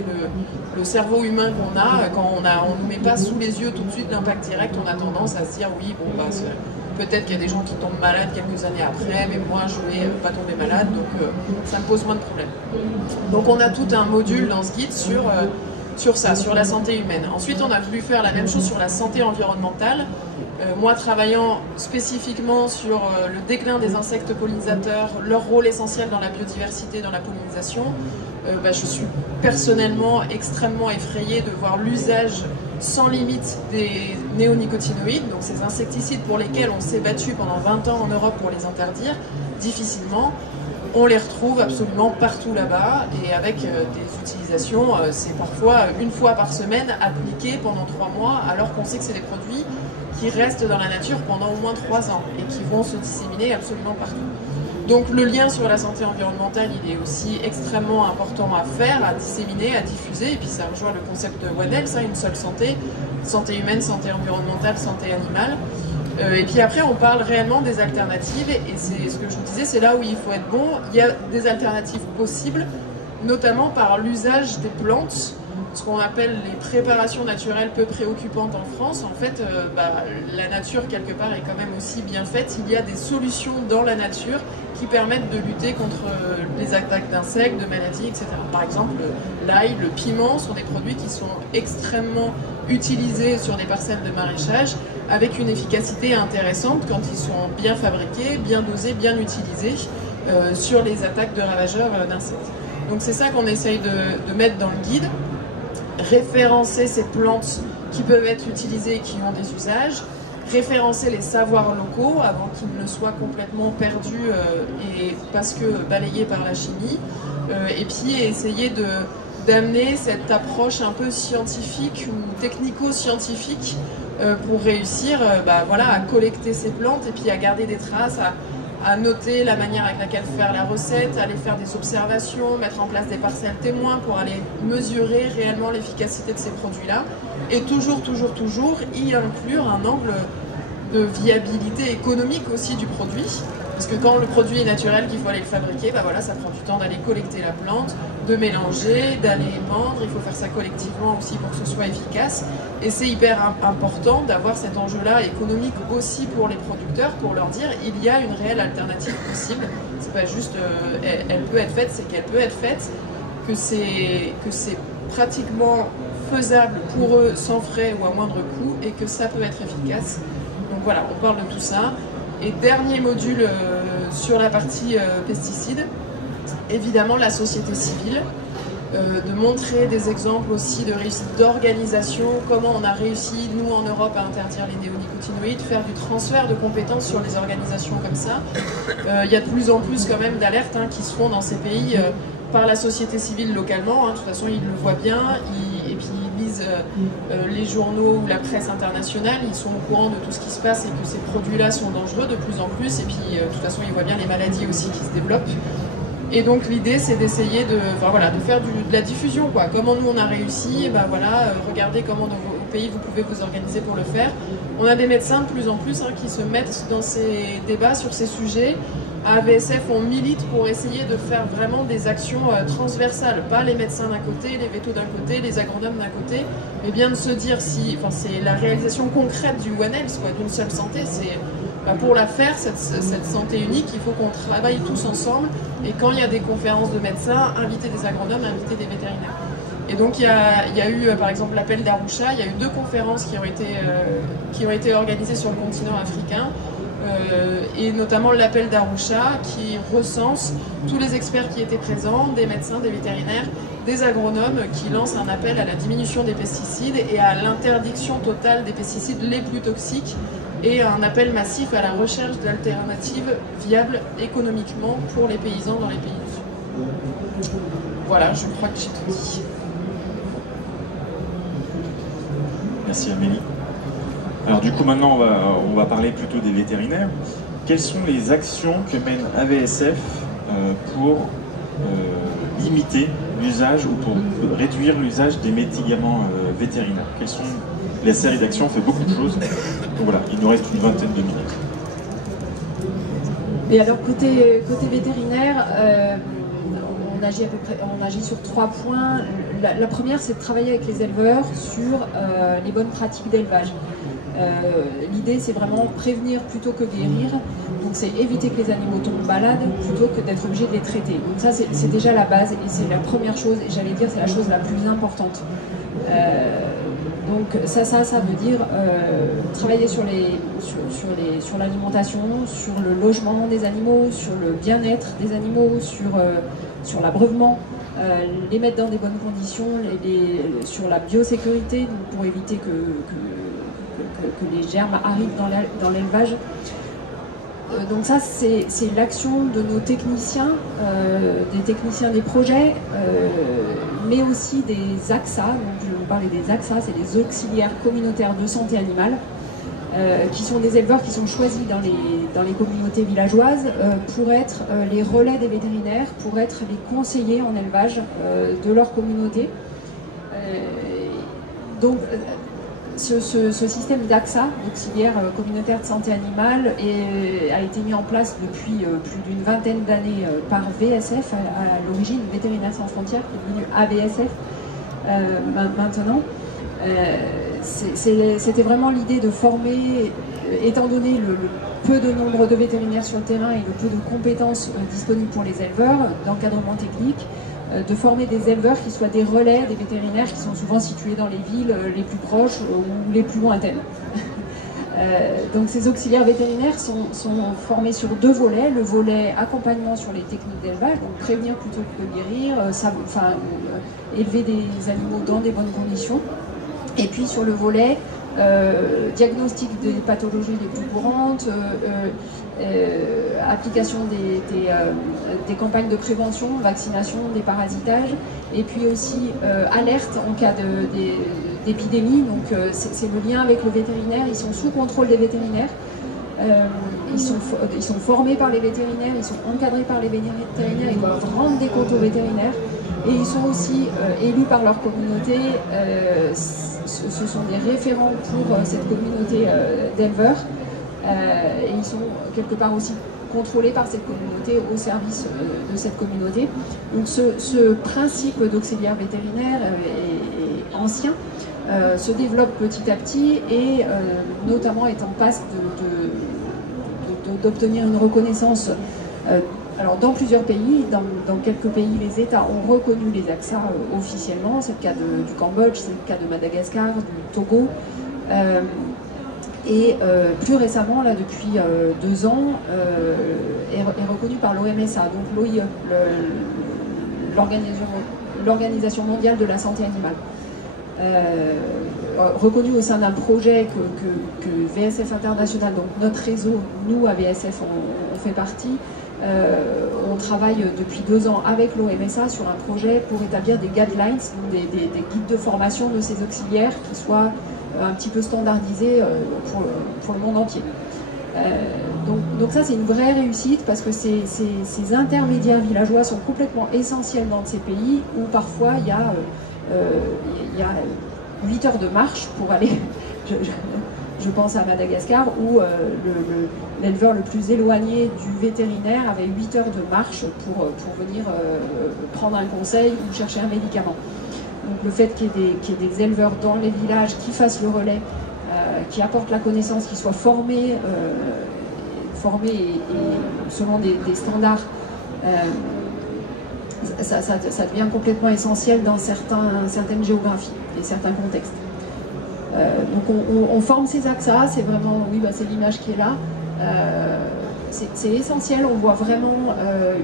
le cerveau humain qu'on a, quand on ne nous met pas sous les yeux tout de suite l'impact direct, on a tendance à se dire oui bon peut-être qu'il y a des gens qui tombent malades quelques années après, mais moi je ne vais pas tomber malade, donc ça me pose moins de problèmes. Donc on a tout un module dans ce guide sur ça, sur la santé humaine. Ensuite on a voulu faire la même chose sur la santé environnementale. Moi travaillant spécifiquement sur le déclin des insectes pollinisateurs, leur rôle essentiel dans la biodiversité, dans la pollinisation, je suis personnellement extrêmement effrayée de voir l'usage sans limite des néonicotinoïdes, donc ces insecticides pour lesquels on s'est battu pendant 20 ans en Europe pour les interdire, difficilement. On les retrouve absolument partout là-bas et avec des utilisations, c'est parfois une fois par semaine appliquées pendant 3 mois alors qu'on sait que c'est des produits qui restent dans la nature pendant au moins 3 ans et qui vont se disséminer absolument partout. Donc le lien sur la santé environnementale, il est aussi extrêmement important à faire, à disséminer, à diffuser, et puis ça rejoint le concept de One Health, une seule santé, santé humaine, santé environnementale, santé animale. Et puis après, on parle réellement des alternatives, et c'est ce que je vous disais, c'est là où il faut être bon. Il y a des alternatives possibles, notamment par l'usage des plantes, ce qu'on appelle les préparations naturelles peu préoccupantes en France. En fait, la nature, quelque part, est quand même aussi bien faite. Il y a des solutions dans la nature qui permettent de lutter contre les attaques d'insectes, de maladies, etc. Par exemple, l'ail, le piment sont des produits qui sont extrêmement utilisés sur des parcelles de maraîchage avec une efficacité intéressante quand ils sont bien fabriqués, bien dosés, bien utilisés sur les attaques de ravageurs d'insectes. Donc c'est ça qu'on essaye de mettre dans le guide. Référencer ces plantes qui peuvent être utilisées et qui ont des usages, référencer les savoirs locaux avant qu'ils ne soient complètement perdus et parce que balayés par la chimie, et puis essayer d'amener cette approche un peu scientifique ou technico-scientifique pour réussir à collecter ces plantes et puis à garder des traces, à noter la manière avec laquelle faire la recette, aller faire des observations, mettre en place des parcelles témoins pour aller mesurer réellement l'efficacité de ces produits-là et toujours y inclure un angle de viabilité économique aussi du produit, parce que quand le produit est naturel, qu'il faut aller le fabriquer, ça prend du temps d'aller collecter la plante, de mélanger, d'aller épandre, il faut faire ça collectivement aussi pour que ce soit efficace, et c'est hyper important d'avoir cet enjeu-là économique aussi pour les producteurs, pour leur dire il y a une réelle alternative possible, c'est pas juste elle peut être faite, c'est qu'elle peut être faite, que c'est pratiquement faisable pour eux sans frais ou à moindre coût, et que ça peut être efficace. Donc voilà, on parle de tout ça. Et dernier module sur la partie pesticides, évidemment la société civile, de montrer des exemples aussi de réussite d'organisation, comment on a réussi, nous en Europe, à interdire les néonicotinoïdes, faire du transfert de compétences sur les organisations comme ça. Il y a de plus en plus quand même d'alertes qui se font dans ces pays par la société civile localement, de toute façon ils le voient bien, et puis ils lisent les journaux ou la presse internationale, ils sont au courant de tout ce qui se passe et que ces produits-là sont dangereux de plus en plus, et puis de toute façon ils voient bien les maladies aussi qui se développent. Et donc l'idée c'est d'essayer de faire de la diffusion, quoi. Comment nous on a réussi, regardez comment pays vous pouvez vous organiser pour le faire. On a des médecins de plus en plus qui se mettent dans ces débats sur ces sujets. À AVSF, on milite pour essayer de faire vraiment des actions transversales, pas les médecins d'un côté, les vétos d'un côté, les agronomes d'un côté, mais bien de se dire si, enfin, c'est la réalisation concrète du One Health, d'une seule santé. C'est pour la faire, cette santé unique, il faut qu'on travaille tous ensemble. Et quand il y a des conférences de médecins, inviter des agronomes, inviter des vétérinaires. Et donc il y a eu par exemple l'appel d'Arusha, il y a eu 2 conférences qui ont été organisées sur le continent africain, et notamment l'appel d'Arusha qui recense tous les experts qui étaient présents, des médecins, des vétérinaires, des agronomes, qui lancent un appel à la diminution des pesticides et à l'interdiction totale des pesticides les plus toxiques, et un appel massif à la recherche d'alternatives viables économiquement pour les paysans dans les pays du Sud. Voilà, je crois que j'ai tout dit. Merci Amélie. Alors du coup maintenant on va parler plutôt des vétérinaires. Quelles sont les actions que mène AVSF pour limiter l'usage ou pour réduire l'usage des médicaments vétérinaires? Quelles sont la série d'actions? On fait beaucoup de choses. Donc voilà, il nous reste une vingtaine de minutes. Et alors côté vétérinaire, on agit sur 3 points. La première, c'est de travailler avec les éleveurs sur les bonnes pratiques d'élevage. L'idée, c'est vraiment prévenir plutôt que guérir. Donc c'est éviter que les animaux tombent malades plutôt que d'être obligé de les traiter. Donc ça, c'est déjà la base et c'est la première chose, et j'allais dire c'est la chose la plus importante. Donc ça veut dire travailler sur l'alimentation, sur le logement des animaux, sur le bien-être des animaux, sur l'abreuvement, les mettre dans des bonnes conditions, sur la biosécurité, donc pour éviter que les germes arrivent dans l'élevage. Donc ça, c'est l'action de nos techniciens, des techniciens des projets, mais aussi des AXA. Donc je vais vous parler des AXA, c'est les auxiliaires communautaires de santé animale, qui sont des éleveurs qui sont choisis dans les communautés villageoises pour être les relais des vétérinaires, pour être les conseillers en élevage de leur communauté. Donc ce système d'AXA, d'auxiliaire communautaire de santé animale, a été mis en place depuis plus d'une vingtaine d'années par VSF, à l'origine Vétérinaires sans frontières, qui est devenu AVSF maintenant. C'était vraiment l'idée de former, étant donné le peu de nombre de vétérinaires sur le terrain et le peu de compétences disponibles pour les éleveurs, d'encadrement technique, de former des éleveurs qui soient des relais des vétérinaires qui sont souvent situés dans les villes les plus proches ou les plus lointaines. Donc ces auxiliaires vétérinaires sont formés sur 2 volets. Le volet accompagnement sur les techniques d'élevage, donc prévenir plutôt que guérir, élever des animaux dans des bonnes conditions. Et puis sur le volet diagnostic des pathologies les plus courantes, application des campagnes de prévention, vaccination, déparasitage, et puis aussi alerte en cas d'épidémie. Donc c'est le lien avec le vétérinaire, ils sont sous contrôle des vétérinaires, ils sont formés par les vétérinaires, ils sont encadrés par les vétérinaires, ils doivent rendre des comptes aux vétérinaires, et ils sont aussi élus par leur communauté. Ce sont des référents pour cette communauté d'éleveurs, et ils sont quelque part aussi contrôlés par cette communauté, au service de cette communauté. Donc ce principe d'auxiliaire vétérinaire est ancien, se développe petit à petit et notamment est en passe d'obtenir une reconnaissance. Alors dans plusieurs pays, dans quelques pays, les États ont reconnu les AXA officiellement. C'est le cas du Cambodge, c'est le cas de Madagascar, du Togo. Et plus récemment, là, depuis 2 ans, est reconnu par l'OMSA, donc l'OIE, l'Organisation mondiale de la santé animale. Reconnu au sein d'un projet que VSF International, donc notre réseau, nous à VSF, on fait partie. On travaille depuis 2 ans avec l'OMSA sur un projet pour établir des guidelines, des guides de formation de ces auxiliaires qui soient un petit peu standardisés pour le monde entier. Donc ça, c'est une vraie réussite parce que ces intermédiaires villageois sont complètement essentiels dans ces pays où parfois il y a 8 heures de marche pour aller, je pense à Madagascar, où l'éleveur le plus éloigné du vétérinaire avait 8 heures de marche pour venir prendre un conseil ou chercher un médicament. Donc le fait qu'il y ait des éleveurs dans les villages qui fassent le relais, qui apportent la connaissance, qui soient formés et selon des standards, ça devient complètement essentiel dans certaines géographies et certains contextes. Donc on forme ces AXA, c'est vraiment, oui, c'est l'image qui est là. C'est essentiel, on voit vraiment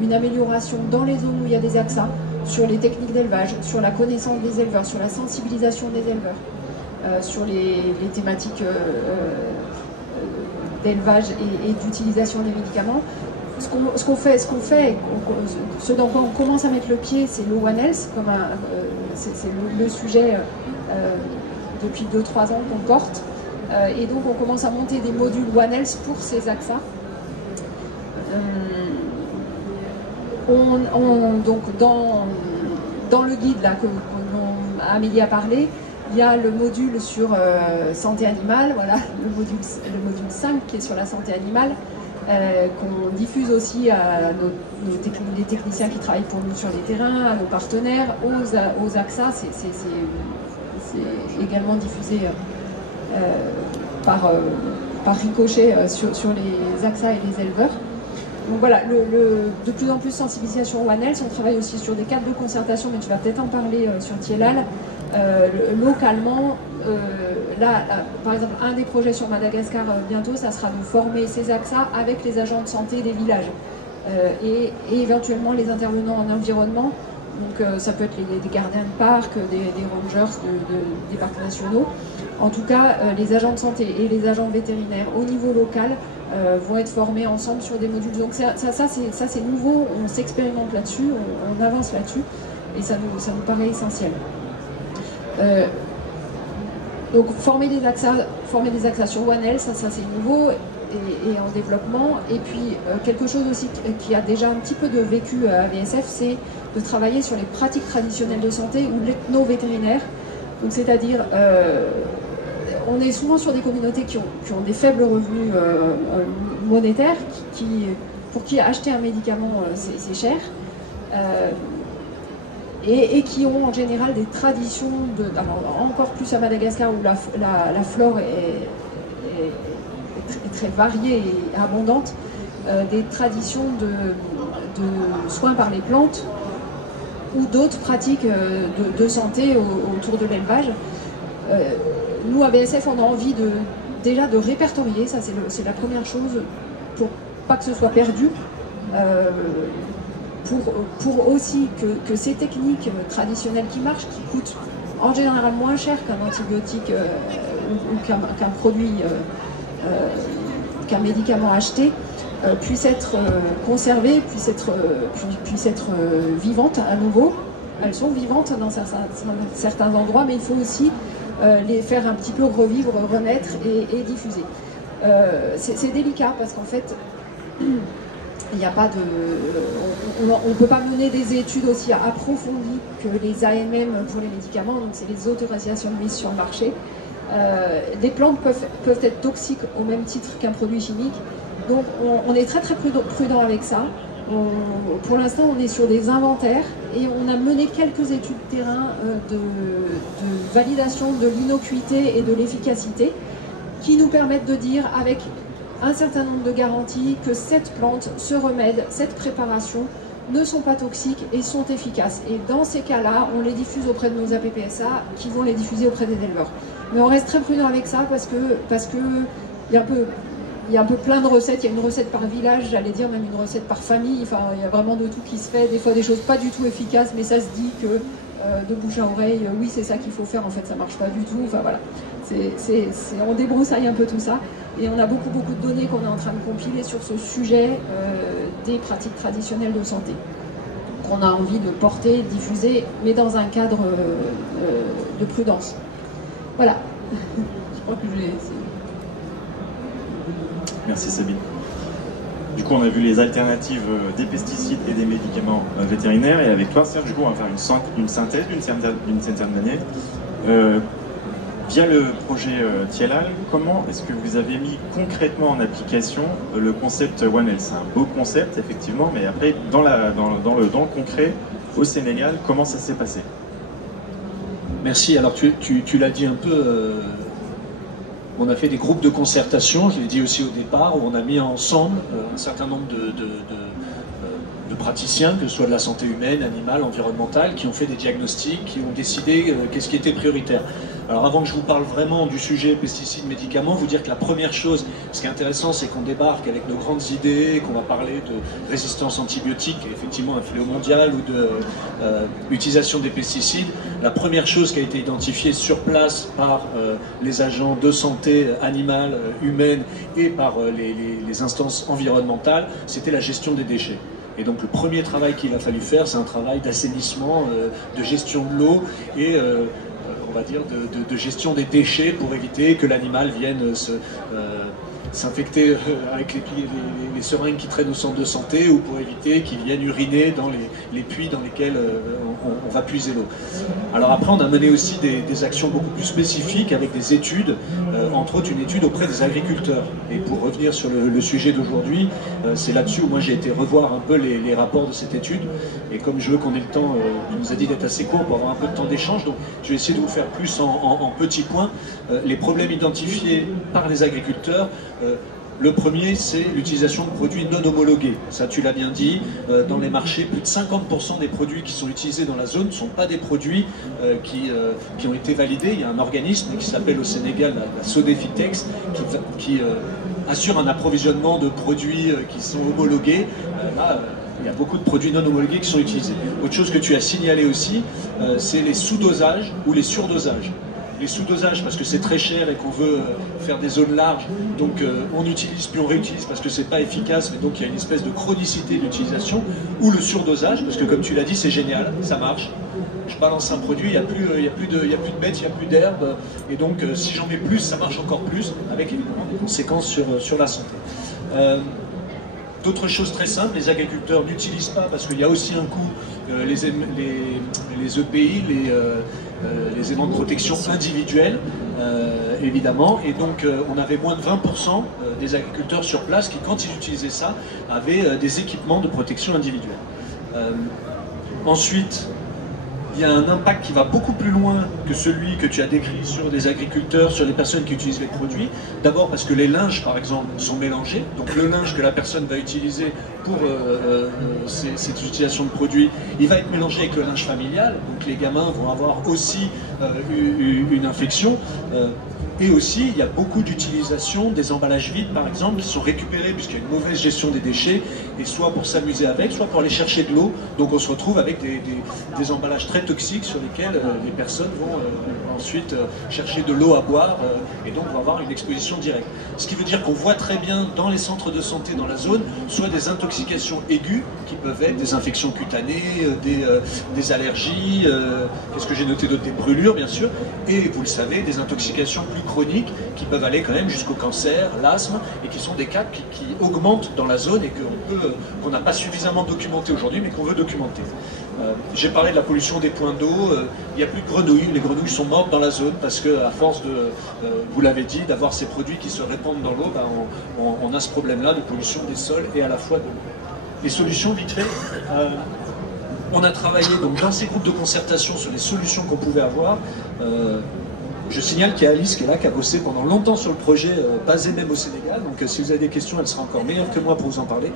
une amélioration dans les zones où il y a des AXA, sur les techniques d'élevage, sur la connaissance des éleveurs, sur la sensibilisation des éleveurs, sur les thématiques d'élevage et d'utilisation des médicaments. Ce dans quoi on commence à mettre le pied, c'est le One Health, c'est le sujet depuis 2-3 ans qu'on porte. Et donc on commence à monter des modules One Health pour ces AXA. Donc dans le guide là, dont Amélie a parlé, il y a le module sur santé animale, voilà, le module 5 qui est sur la santé animale, qu'on diffuse aussi à les techniciens qui travaillent pour nous sur les terrains, à nos partenaires, aux AXA. C'est également diffusé par ricochet sur les AXA et les éleveurs. Donc voilà, de plus en plus sensibilisation One Health. On travaille aussi sur des cadres de concertation, mais tu vas peut-être en parler sur Thielal. Localement, par exemple, un des projets sur Madagascar bientôt, ça sera de former ces AXA avec les agents de santé des villages et éventuellement les intervenants en environnement. Donc ça peut être des gardiens de parc, des rangers des parcs nationaux. En tout cas, les agents de santé et les agents vétérinaires au niveau local vont être formés ensemble sur des modules. Donc ça c'est nouveau, on s'expérimente là-dessus, on avance là-dessus et ça nous paraît essentiel. Donc former des AXA sur One Health, ça c'est nouveau et en développement. Et puis quelque chose aussi qui a déjà un petit peu de vécu à VSF, c'est de travailler sur les pratiques traditionnelles de santé ou l'ethno-vétérinaire. Donc c'est-à-dire, on est souvent sur des communautés qui ont des faibles revenus monétaires, pour qui acheter un médicament c'est cher. Et qui ont en général des traditions, alors encore plus à Madagascar où la flore est très variée et abondante, des traditions de soins par les plantes ou d'autres pratiques de santé autour de l'élevage. Nous à BSF on a envie déjà de répertorier, ça c'est la première chose pour pas que ce soit perdu. Pour aussi que ces techniques traditionnelles qui marchent, qui coûtent en général moins cher qu'un antibiotique ou qu'un produit, qu'un médicament acheté, puissent être conservées, puissent être vivantes à nouveau. Elles sont vivantes dans certains endroits, mais il faut aussi les faire un petit peu revivre, renaître et diffuser. C'est délicat parce qu'en fait, il n'y a pas on ne peut pas mener des études aussi approfondies que les AMM pour les médicaments, donc c'est les autorisations de mise sur le marché. Des plantes peuvent être toxiques au même titre qu'un produit chimique, donc on est très prudent avec ça. Pour l'instant on est sur des inventaires et on a mené quelques études de terrain de validation de l'innocuité et de l'efficacité qui nous permettent de dire avec un certain nombre de garanties que cette plante, ce remède, cette préparation ne sont pas toxiques et sont efficaces. Et dans ces cas-là, on les diffuse auprès de nos APPSA qui vont les diffuser auprès des éleveurs. Mais on reste très prudent avec ça parce que il y a un peu plein de recettes. Il y a une recette par village, j'allais dire même une recette par famille. Enfin, il y a vraiment de tout qui se fait. Des fois des choses pas du tout efficaces, mais ça se dit que de bouche à oreille, oui c'est ça qu'il faut faire. En fait, ça marche pas du tout. Enfin voilà, on débroussaille un peu tout ça. Et on a beaucoup de données qu'on est en train de compiler sur ce sujet des pratiques traditionnelles de santé, qu'on a envie de porter, diffuser, mais dans un cadre de prudence. Voilà. Je crois que je l'ai essayé. Merci Sabine. Du coup, on a vu les alternatives des pesticides et des médicaments vétérinaires. Et avec toi, Serge, du coup, on va faire une synthèse d'une certaine manière. via le projet Tielal, comment est-ce que vous avez mis concrètement en application le concept One Health? C'est un beau concept, effectivement, mais après, dans le concret, au Sénégal, comment ça s'est passé? Merci. Alors, tu l'as dit un peu, on a fait des groupes de concertation, je l'ai dit aussi au départ, où on a mis ensemble un certain nombre de praticiens, que ce soit de la santé humaine, animale, environnementale, qui ont fait des diagnostics, qui ont décidé qu'est-ce qui était prioritaire. Alors avant que je vous parle vraiment du sujet pesticides, médicaments, vous dire que la première chose, ce qui est intéressant, c'est qu'on débarque avec nos grandes idées, qu'on va parler de résistance antibiotique, qui est effectivement un fléau mondial, ou de utilisation des pesticides. La première chose qui a été identifiée sur place par les agents de santé animale, humaine, et par les instances environnementales, c'était la gestion des déchets. Et donc le premier travail qu'il a fallu faire, c'est un travail d'assainissement, de gestion de l'eau et on va dire de gestion des déchets pour éviter que l'animal vienne s'infecter avec les seringues qui traînent au centre de santé, ou pour éviter qu'ils viennent uriner dans les puits dans lesquels on va puiser l'eau. Alors après, on a mené aussi des actions beaucoup plus spécifiques avec des études, entre autres une étude auprès des agriculteurs. Et pour revenir sur le sujet d'aujourd'hui, c'est là-dessus où moi j'ai été revoir un peu les rapports de cette étude. Et comme je veux qu'on ait le temps, il nous a dit d'être assez court pour avoir un peu de temps d'échange, donc je vais essayer de vous faire plus en petits points. Les problèmes identifiés par les agriculteurs, le premier, c'est l'utilisation de produits non homologués. Ça, tu l'as bien dit, dans les marchés, plus de 50% des produits qui sont utilisés dans la zone ne sont pas des produits qui ont été validés. Il y a un organisme qui s'appelle au Sénégal la Sodefitex, qui assure un approvisionnement de produits qui sont homologués. Là, il y a beaucoup de produits non homologués qui sont utilisés. Autre chose que tu as signalé aussi, c'est les sous-dosages ou les surdosages. Les sous-dosages parce que c'est très cher et qu'on veut faire des zones larges, donc on utilise puis on réutilise parce que c'est pas efficace, mais donc il y a une espèce de chronicité d'utilisation, ou le surdosage parce que comme tu l'as dit, c'est génial, ça marche. Je balance un produit, il n'y a plus de bêtes, il n'y a plus d'herbe, et donc si j'en mets plus, ça marche encore plus, avec évidemment des conséquences sur la santé. D'autres choses très simples, les agriculteurs n'utilisent pas, parce qu'il y a aussi un coût, les EPI, les aimants de protection individuels, évidemment, et donc on avait moins de 20% des agriculteurs sur place qui, quand ils utilisaient ça, avaient des équipements de protection individuelle. Ensuite, il y a un impact qui va beaucoup plus loin que celui que tu as décrit sur des agriculteurs, sur les personnes qui utilisent les produits. D'abord parce que les linges, par exemple, sont mélangés. Donc le linge que la personne va utiliser pour cette utilisation de produits, il va être mélangé avec le linge familial. Donc les gamins vont avoir aussi une infection. Et aussi, il y a beaucoup d'utilisation des emballages vides, par exemple, qui sont récupérés puisqu'il y a une mauvaise gestion des déchets, et soit pour s'amuser avec, soit pour aller chercher de l'eau. Donc on se retrouve avec des emballages très toxiques sur lesquels les personnes vont ensuite chercher de l'eau à boire, et donc on va avoir une exposition directe. Ce qui veut dire qu'on voit très bien dans les centres de santé dans la zone, soit des intoxications aiguës, qui peuvent être des infections cutanées, des allergies, qu'est-ce que j'ai noté d'autre, des brûlures bien sûr, et vous le savez, des intoxications plus chroniques qui peuvent aller quand même jusqu'au cancer, l'asthme, et qui sont des cas qui augmentent dans la zone et qu'on n'a pas suffisamment documenté aujourd'hui, mais qu'on veut documenter. J'ai parlé de la pollution des points d'eau, il n'y a plus de grenouilles, les grenouilles sont mortes dans la zone parce qu'à force de, vous l'avez dit, d'avoir ces produits qui se répandent dans l'eau, on a ce problème-là de pollution des sols et à la fois de l'eau. Les solutions, vite fait, on a travaillé donc, dans ces groupes de concertation sur les solutions qu'on pouvait avoir. Je signale qu'il y a Alice qui est là, qui a bossé pendant longtemps sur le projet, basé même au Sénégal. Donc si vous avez des questions, elle sera encore meilleure que moi pour vous en parler.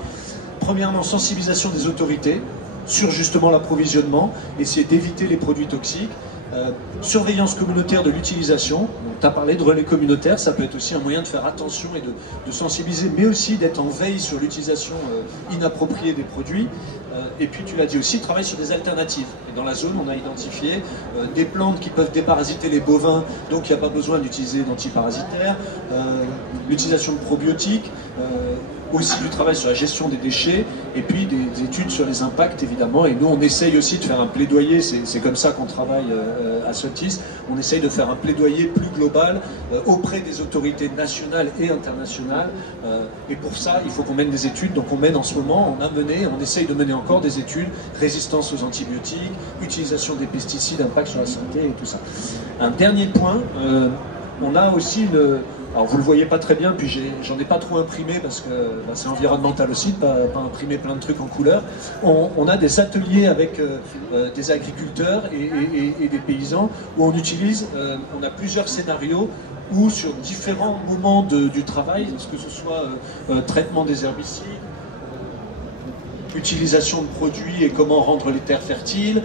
Premièrement, sensibilisation des autorités sur justement l'approvisionnement, essayer d'éviter les produits toxiques. Surveillance communautaire de l'utilisation. Tu as parlé de relais communautaires, ça peut être aussi un moyen de faire attention et de sensibiliser, mais aussi d'être en veille sur l'utilisation inappropriée des produits. Et puis tu l'as dit aussi, travail sur des alternatives. Et dans la zone, on a identifié des plantes qui peuvent déparasiter les bovins, donc il n'y a pas besoin d'utiliser d'antiparasitaires, l'utilisation de probiotiques, aussi du travail sur la gestion des déchets, et puis des études sur les impacts, évidemment. Et nous, on essaye aussi de faire un plaidoyer, c'est comme ça qu'on travaille à Sotis, on essaye de faire un plaidoyer plus global auprès des autorités nationales et internationales. Et pour ça, il faut qu'on mène des études. Donc on mène en ce moment, on essaye de mener encore des études, résistance aux antibiotiques, utilisation des pesticides, impact sur la santé et tout ça. Un dernier point, on a aussi alors vous le voyez pas très bien, puis j'en ai pas trop imprimé parce que c'est environnemental aussi, de pas imprimer plein de trucs en couleur. On a des ateliers avec des agriculteurs et des paysans où on a plusieurs scénarios où sur différents moments du travail, que ce soit traitement des herbicides, utilisation de produits et comment rendre les terres fertiles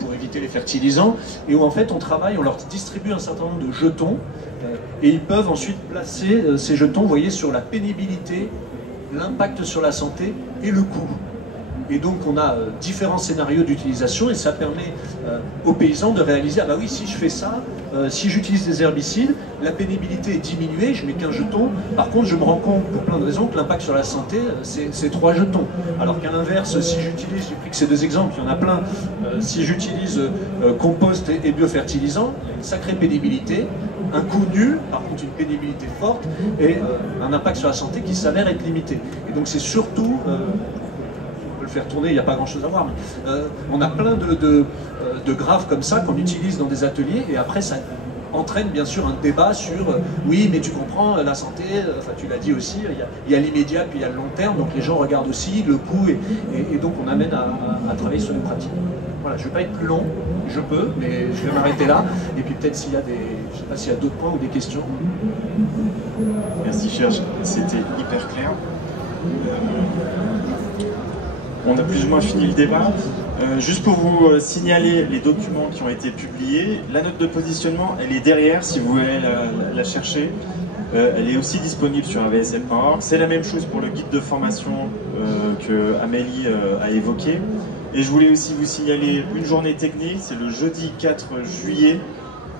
pour éviter les fertilisants, et où en fait on leur distribue un certain nombre de jetons et ils peuvent ensuite placer ces jetons, vous voyez, sur la pénibilité, l'impact sur la santé et le coût. Et donc on a différents scénarios d'utilisation et ça permet aux paysans de réaliser, ah bah oui, si je fais ça, si j'utilise des herbicides, la pénibilité est diminuée, je mets qu'un jeton. Par contre, je me rends compte pour plein de raisons que l'impact sur la santé, c'est 3 jetons. Alors qu'à l'inverse, si j'utilise, j'ai pris que ces 2 exemples, il y en a plein, si j'utilise compost et biofertilisant, il y a une sacrée pénibilité, un coût nul, par contre une pénibilité forte, et un impact sur la santé qui s'avère être limité. Et donc c'est surtout... faire tourner, il n'y a pas grand chose à voir, mais on a plein de graphes comme ça qu'on utilise dans des ateliers, et après ça entraîne bien sûr un débat sur oui, mais tu comprends, la santé, enfin tu l'as dit aussi, il y a l'immédiat puis il y a le long terme, donc les gens regardent aussi le coût, et donc on amène à travailler sur les pratiques. Voilà, je ne vais pas être plus long, je peux, mais je vais m'arrêter là, et puis peut-être s'il y a je sais pas s'il y a d'autres points ou des questions. Merci Serge, c'était hyper clair. On a plus ou moins fini le débat. Juste pour vous signaler les documents qui ont été publiés, la note de positionnement, elle est derrière si vous voulez la chercher. Elle est aussi disponible sur avsf.org. C'est la même chose pour le guide de formation que Amélie a évoqué. Et je voulais aussi vous signaler une journée technique, c'est le jeudi 4 juillet.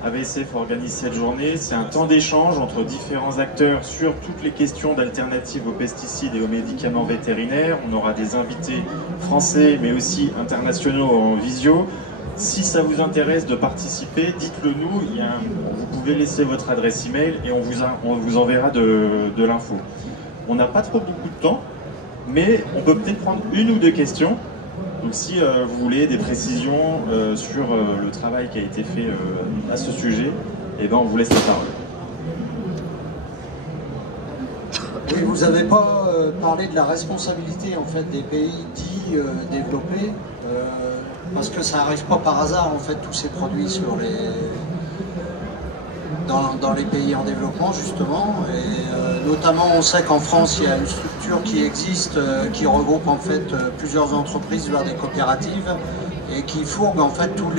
AVSF organise cette journée, c'est un temps d'échange entre différents acteurs sur toutes les questions d'alternatives aux pesticides et aux médicaments vétérinaires. On aura des invités français mais aussi internationaux en visio. Si ça vous intéresse de participer, dites-le nous, vous pouvez laisser votre adresse email et on vous enverra de l'info. On n'a pas trop beaucoup de temps, mais on peut peut-être prendre 1 ou 2 questions. Donc si vous voulez des précisions sur le travail qui a été fait à ce sujet, eh ben, on vous laisse la parole. Oui, vous n'avez pas parlé de la responsabilité en fait, des pays dits développés, parce que ça n'arrive pas par hasard en fait tous ces produits dans les pays en développement justement, et notamment on sait qu'en France il y a une structure qui existe qui regroupe en fait plusieurs entreprises vers des coopératives et qui fourgue en fait tous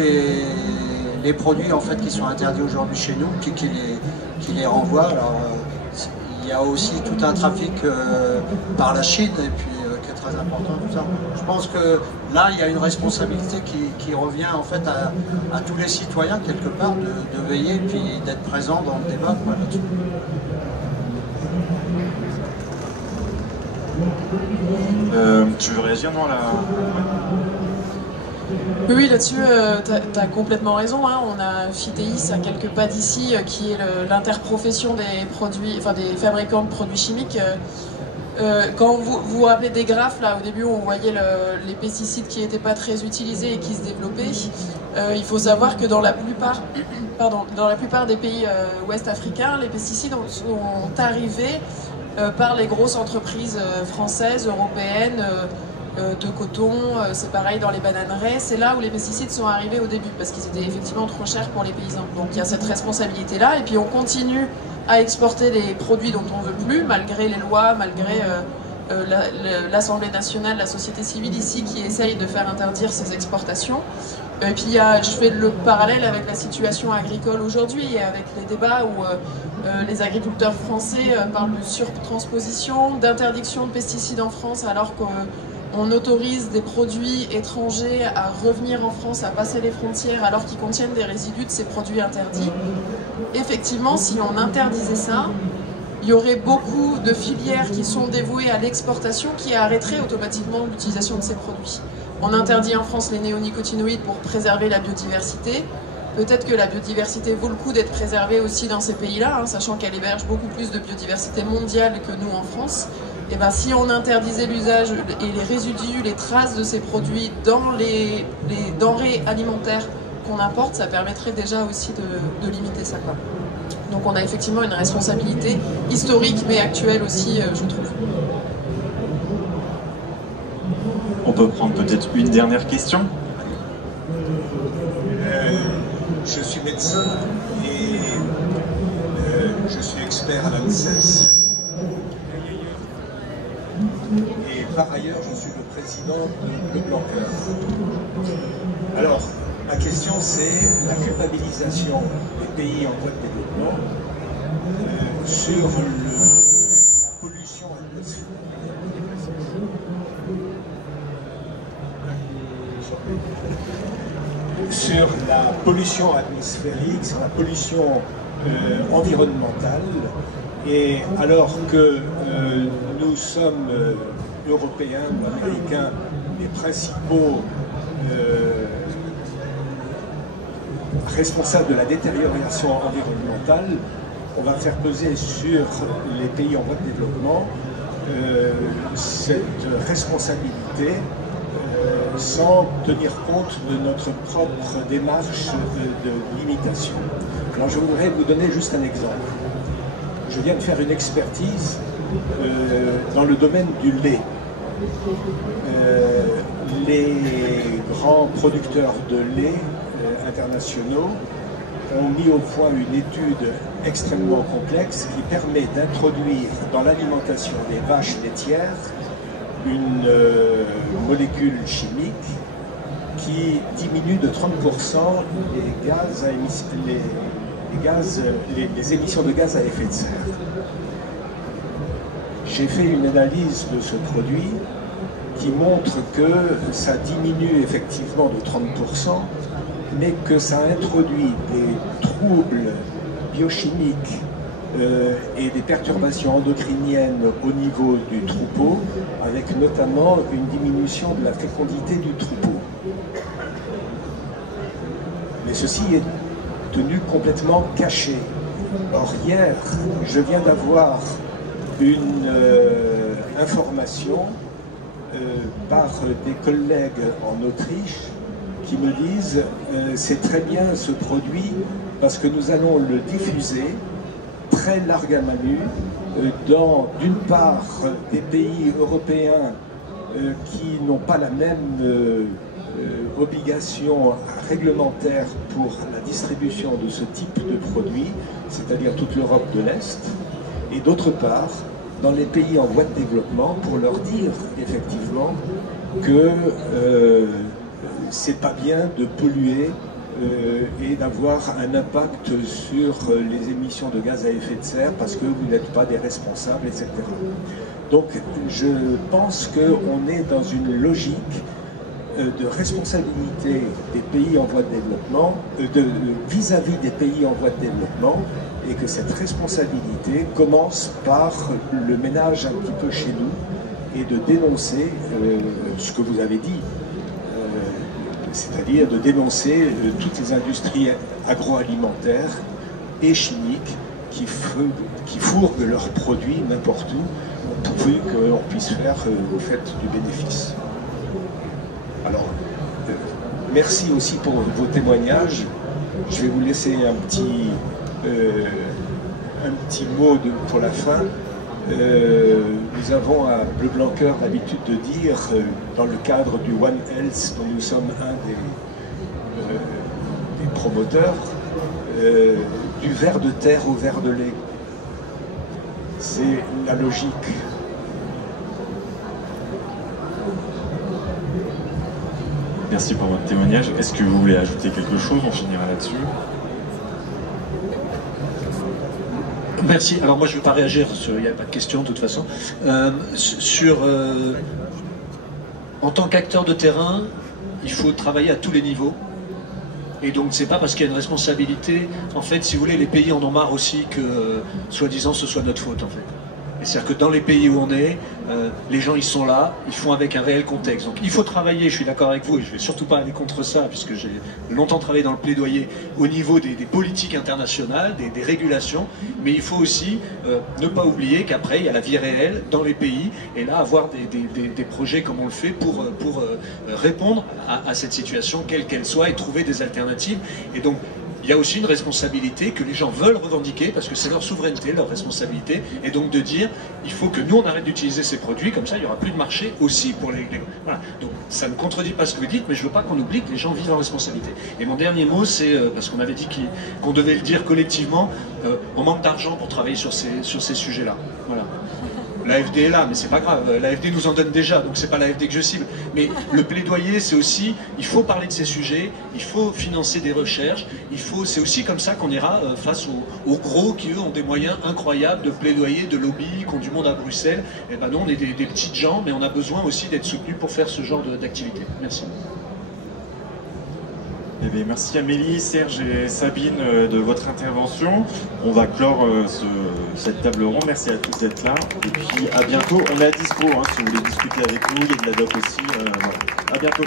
les produits en fait qui sont interdits aujourd'hui chez nous, qui les renvoie. Alors il y a aussi tout un trafic par la Chine et puis qui est très important tout ça. Je pense que là il y a une responsabilité qui revient en fait à tous les citoyens quelque part de veiller et puis d'être présent dans le débat là-dessus. Tu veux réagir non là? Oui, là-dessus, tu as complètement raison. Hein. On a Fitéis à quelques pas d'ici, qui est l'interprofession des produits, enfin des fabricants de produits chimiques. Quand vous vous rappelez des graphes, là, au début, où on voyait les pesticides qui n'étaient pas très utilisés et qui se développaient, il faut savoir que dans la plupart, des pays ouest africains, les pesticides sont arrivés par les grosses entreprises françaises, européennes, de coton, c'est pareil dans les bananeraies, c'est là où les pesticides sont arrivés au début, parce qu'ils étaient effectivement trop chers pour les paysans. Donc il y a cette responsabilité-là, et puis on continue à exporter des produits dont on ne veut plus, malgré les lois, malgré l'Assemblée nationale, la société civile ici, qui essaye de faire interdire ces exportations. Et puis je fais le parallèle avec la situation agricole aujourd'hui, et avec les débats où les agriculteurs français parlent de surtransposition, d'interdiction de pesticides en France, alors qu'on autorise des produits étrangers à revenir en France, à passer les frontières, alors qu'ils contiennent des résidus de ces produits interdits. Effectivement, si on interdisait ça, il y aurait beaucoup de filières qui sont dévouées à l'exportation qui arrêteraient automatiquement l'utilisation de ces produits. On interdit en France les néonicotinoïdes pour préserver la biodiversité. Peut-être que la biodiversité vaut le coup d'être préservée aussi dans ces pays-là, hein, sachant qu'elle héberge beaucoup plus de biodiversité mondiale que nous en France. Et ben, si on interdisait l'usage et les résidus, les traces de ces produits dans les denrées alimentaires qu'on importe, ça permettrait déjà aussi de limiter ça, quoi. Donc on a effectivement une responsabilité historique mais actuelle aussi, je trouve. On peut prendre peut-être une dernière question. Je suis médecin et je suis expert à l'ANSES. Et par ailleurs, je suis le président de Blanquer. Alors, ma question, c'est la culpabilisation des pays en voie de développement sur la pollution atmosphérique. Sur la pollution atmosphérique, sur la pollution environnementale. Et alors que nous sommes Européens ou Américains les principaux responsables de la détérioration environnementale, on va faire peser sur les pays en voie de développement cette responsabilité sans tenir compte de notre propre démarche de limitation. Alors je voudrais vous donner juste un exemple. Je viens de faire une expertise dans le domaine du lait. Les grands producteurs de lait internationaux ont mis au point une étude extrêmement complexe qui permet d'introduire dans l'alimentation des vaches laitières une molécule chimique qui diminue de 30% les émissions de gaz à effet de serre. J'ai fait une analyse de ce produit qui montre que ça diminue effectivement de 30%, mais que ça introduit des troubles biochimiques et des perturbations endocriniennes au niveau du troupeau, avec notamment une diminution de la fécondité du troupeau. Mais ceci est tenu complètement caché. Or hier, je viens d'avoir une information par des collègues en Autriche qui me disent c'est très bien ce produit parce que nous allons le diffuser très large à manu dans, d'une part, des pays européens qui n'ont pas la même obligation réglementaire pour la distribution de ce type de produit, c'est-à-dire toute l'Europe de l'Est, et d'autre part, dans les pays en voie de développement, pour leur dire effectivement que c'est pas bien de polluer et d'avoir un impact sur les émissions de gaz à effet de serre parce que vous n'êtes pas des responsables, etc. Donc je pense qu'on est dans une logique de responsabilité des pays en voie de développement, vis-à-vis des pays en voie de développement, et que cette responsabilité commence par le ménage un petit peu chez nous et de dénoncer ce que vous avez dit, c'est-à-dire de dénoncer toutes les industries agroalimentaires et chimiques qui fourguent leurs produits n'importe où, pourvu qu'on puisse faire au fait du bénéfice. Alors, merci aussi pour vos témoignages. Je vais vous laisser un petit mot pour la fin. Nous avons à Bleu Blanquer l'habitude de dire, dans le cadre du One Health, dont nous sommes un des promoteurs, du ver de terre au ver de lait. C'est la logique. Merci pour votre témoignage. Est-ce que vous voulez ajouter quelque chose? On finira là-dessus. Merci. Alors moi je ne vais pas réagir, il n'y a pas de question de toute façon. En tant qu'acteur de terrain, il faut travailler à tous les niveaux. Et donc c'est pas parce qu'il y a une responsabilité, en fait, si vous voulez, les pays en ont marre aussi que, soi-disant, ce soit notre faute, en fait. C'est-à-dire que dans les pays où on est, les gens ils sont là, ils font avec un réel contexte. Donc il faut travailler, je suis d'accord avec vous, et je ne vais surtout pas aller contre ça, puisque j'ai longtemps travaillé dans le plaidoyer au niveau des politiques internationales, des régulations, mais il faut aussi ne pas oublier qu'après il y a la vie réelle dans les pays, et là avoir des projets comme on le fait pour répondre à cette situation, quelle qu'elle soit, et trouver des alternatives. Et donc il y a aussi une responsabilité que les gens veulent revendiquer parce que c'est leur souveraineté, leur responsabilité, et donc de dire il faut que nous on arrête d'utiliser ces produits, comme ça il n'y aura plus de marché aussi pour les... Voilà. Donc ça ne contredit pas ce que vous dites, mais je ne veux pas qu'on oublie que les gens vivent en responsabilité. Et mon dernier mot, c'est, parce qu'on avait dit qu'on devait le dire collectivement, on manque d'argent pour travailler sur ces sujets-là. Voilà. L'AFD est là, mais c'est pas grave, l'AFD nous en donne déjà, donc c'est pas l'AFD que je cible. Mais le plaidoyer, c'est aussi, il faut parler de ces sujets, il faut financer des recherches, c'est aussi comme ça qu'on ira face aux gros qui, eux, ont des moyens incroyables de plaidoyer, de lobby, qui ont du monde à Bruxelles. Et ben nous, on est des petites gens, mais on a besoin aussi d'être soutenus pour faire ce genre d'activité. Merci. Eh bien, merci Amélie, Serge et Sabine de votre intervention. On va clore cette table ronde. Merci à tous d'être là. Et puis à bientôt. On est à dispo si vous voulez discuter avec nous. Il y a de la doc aussi. Voilà. À bientôt.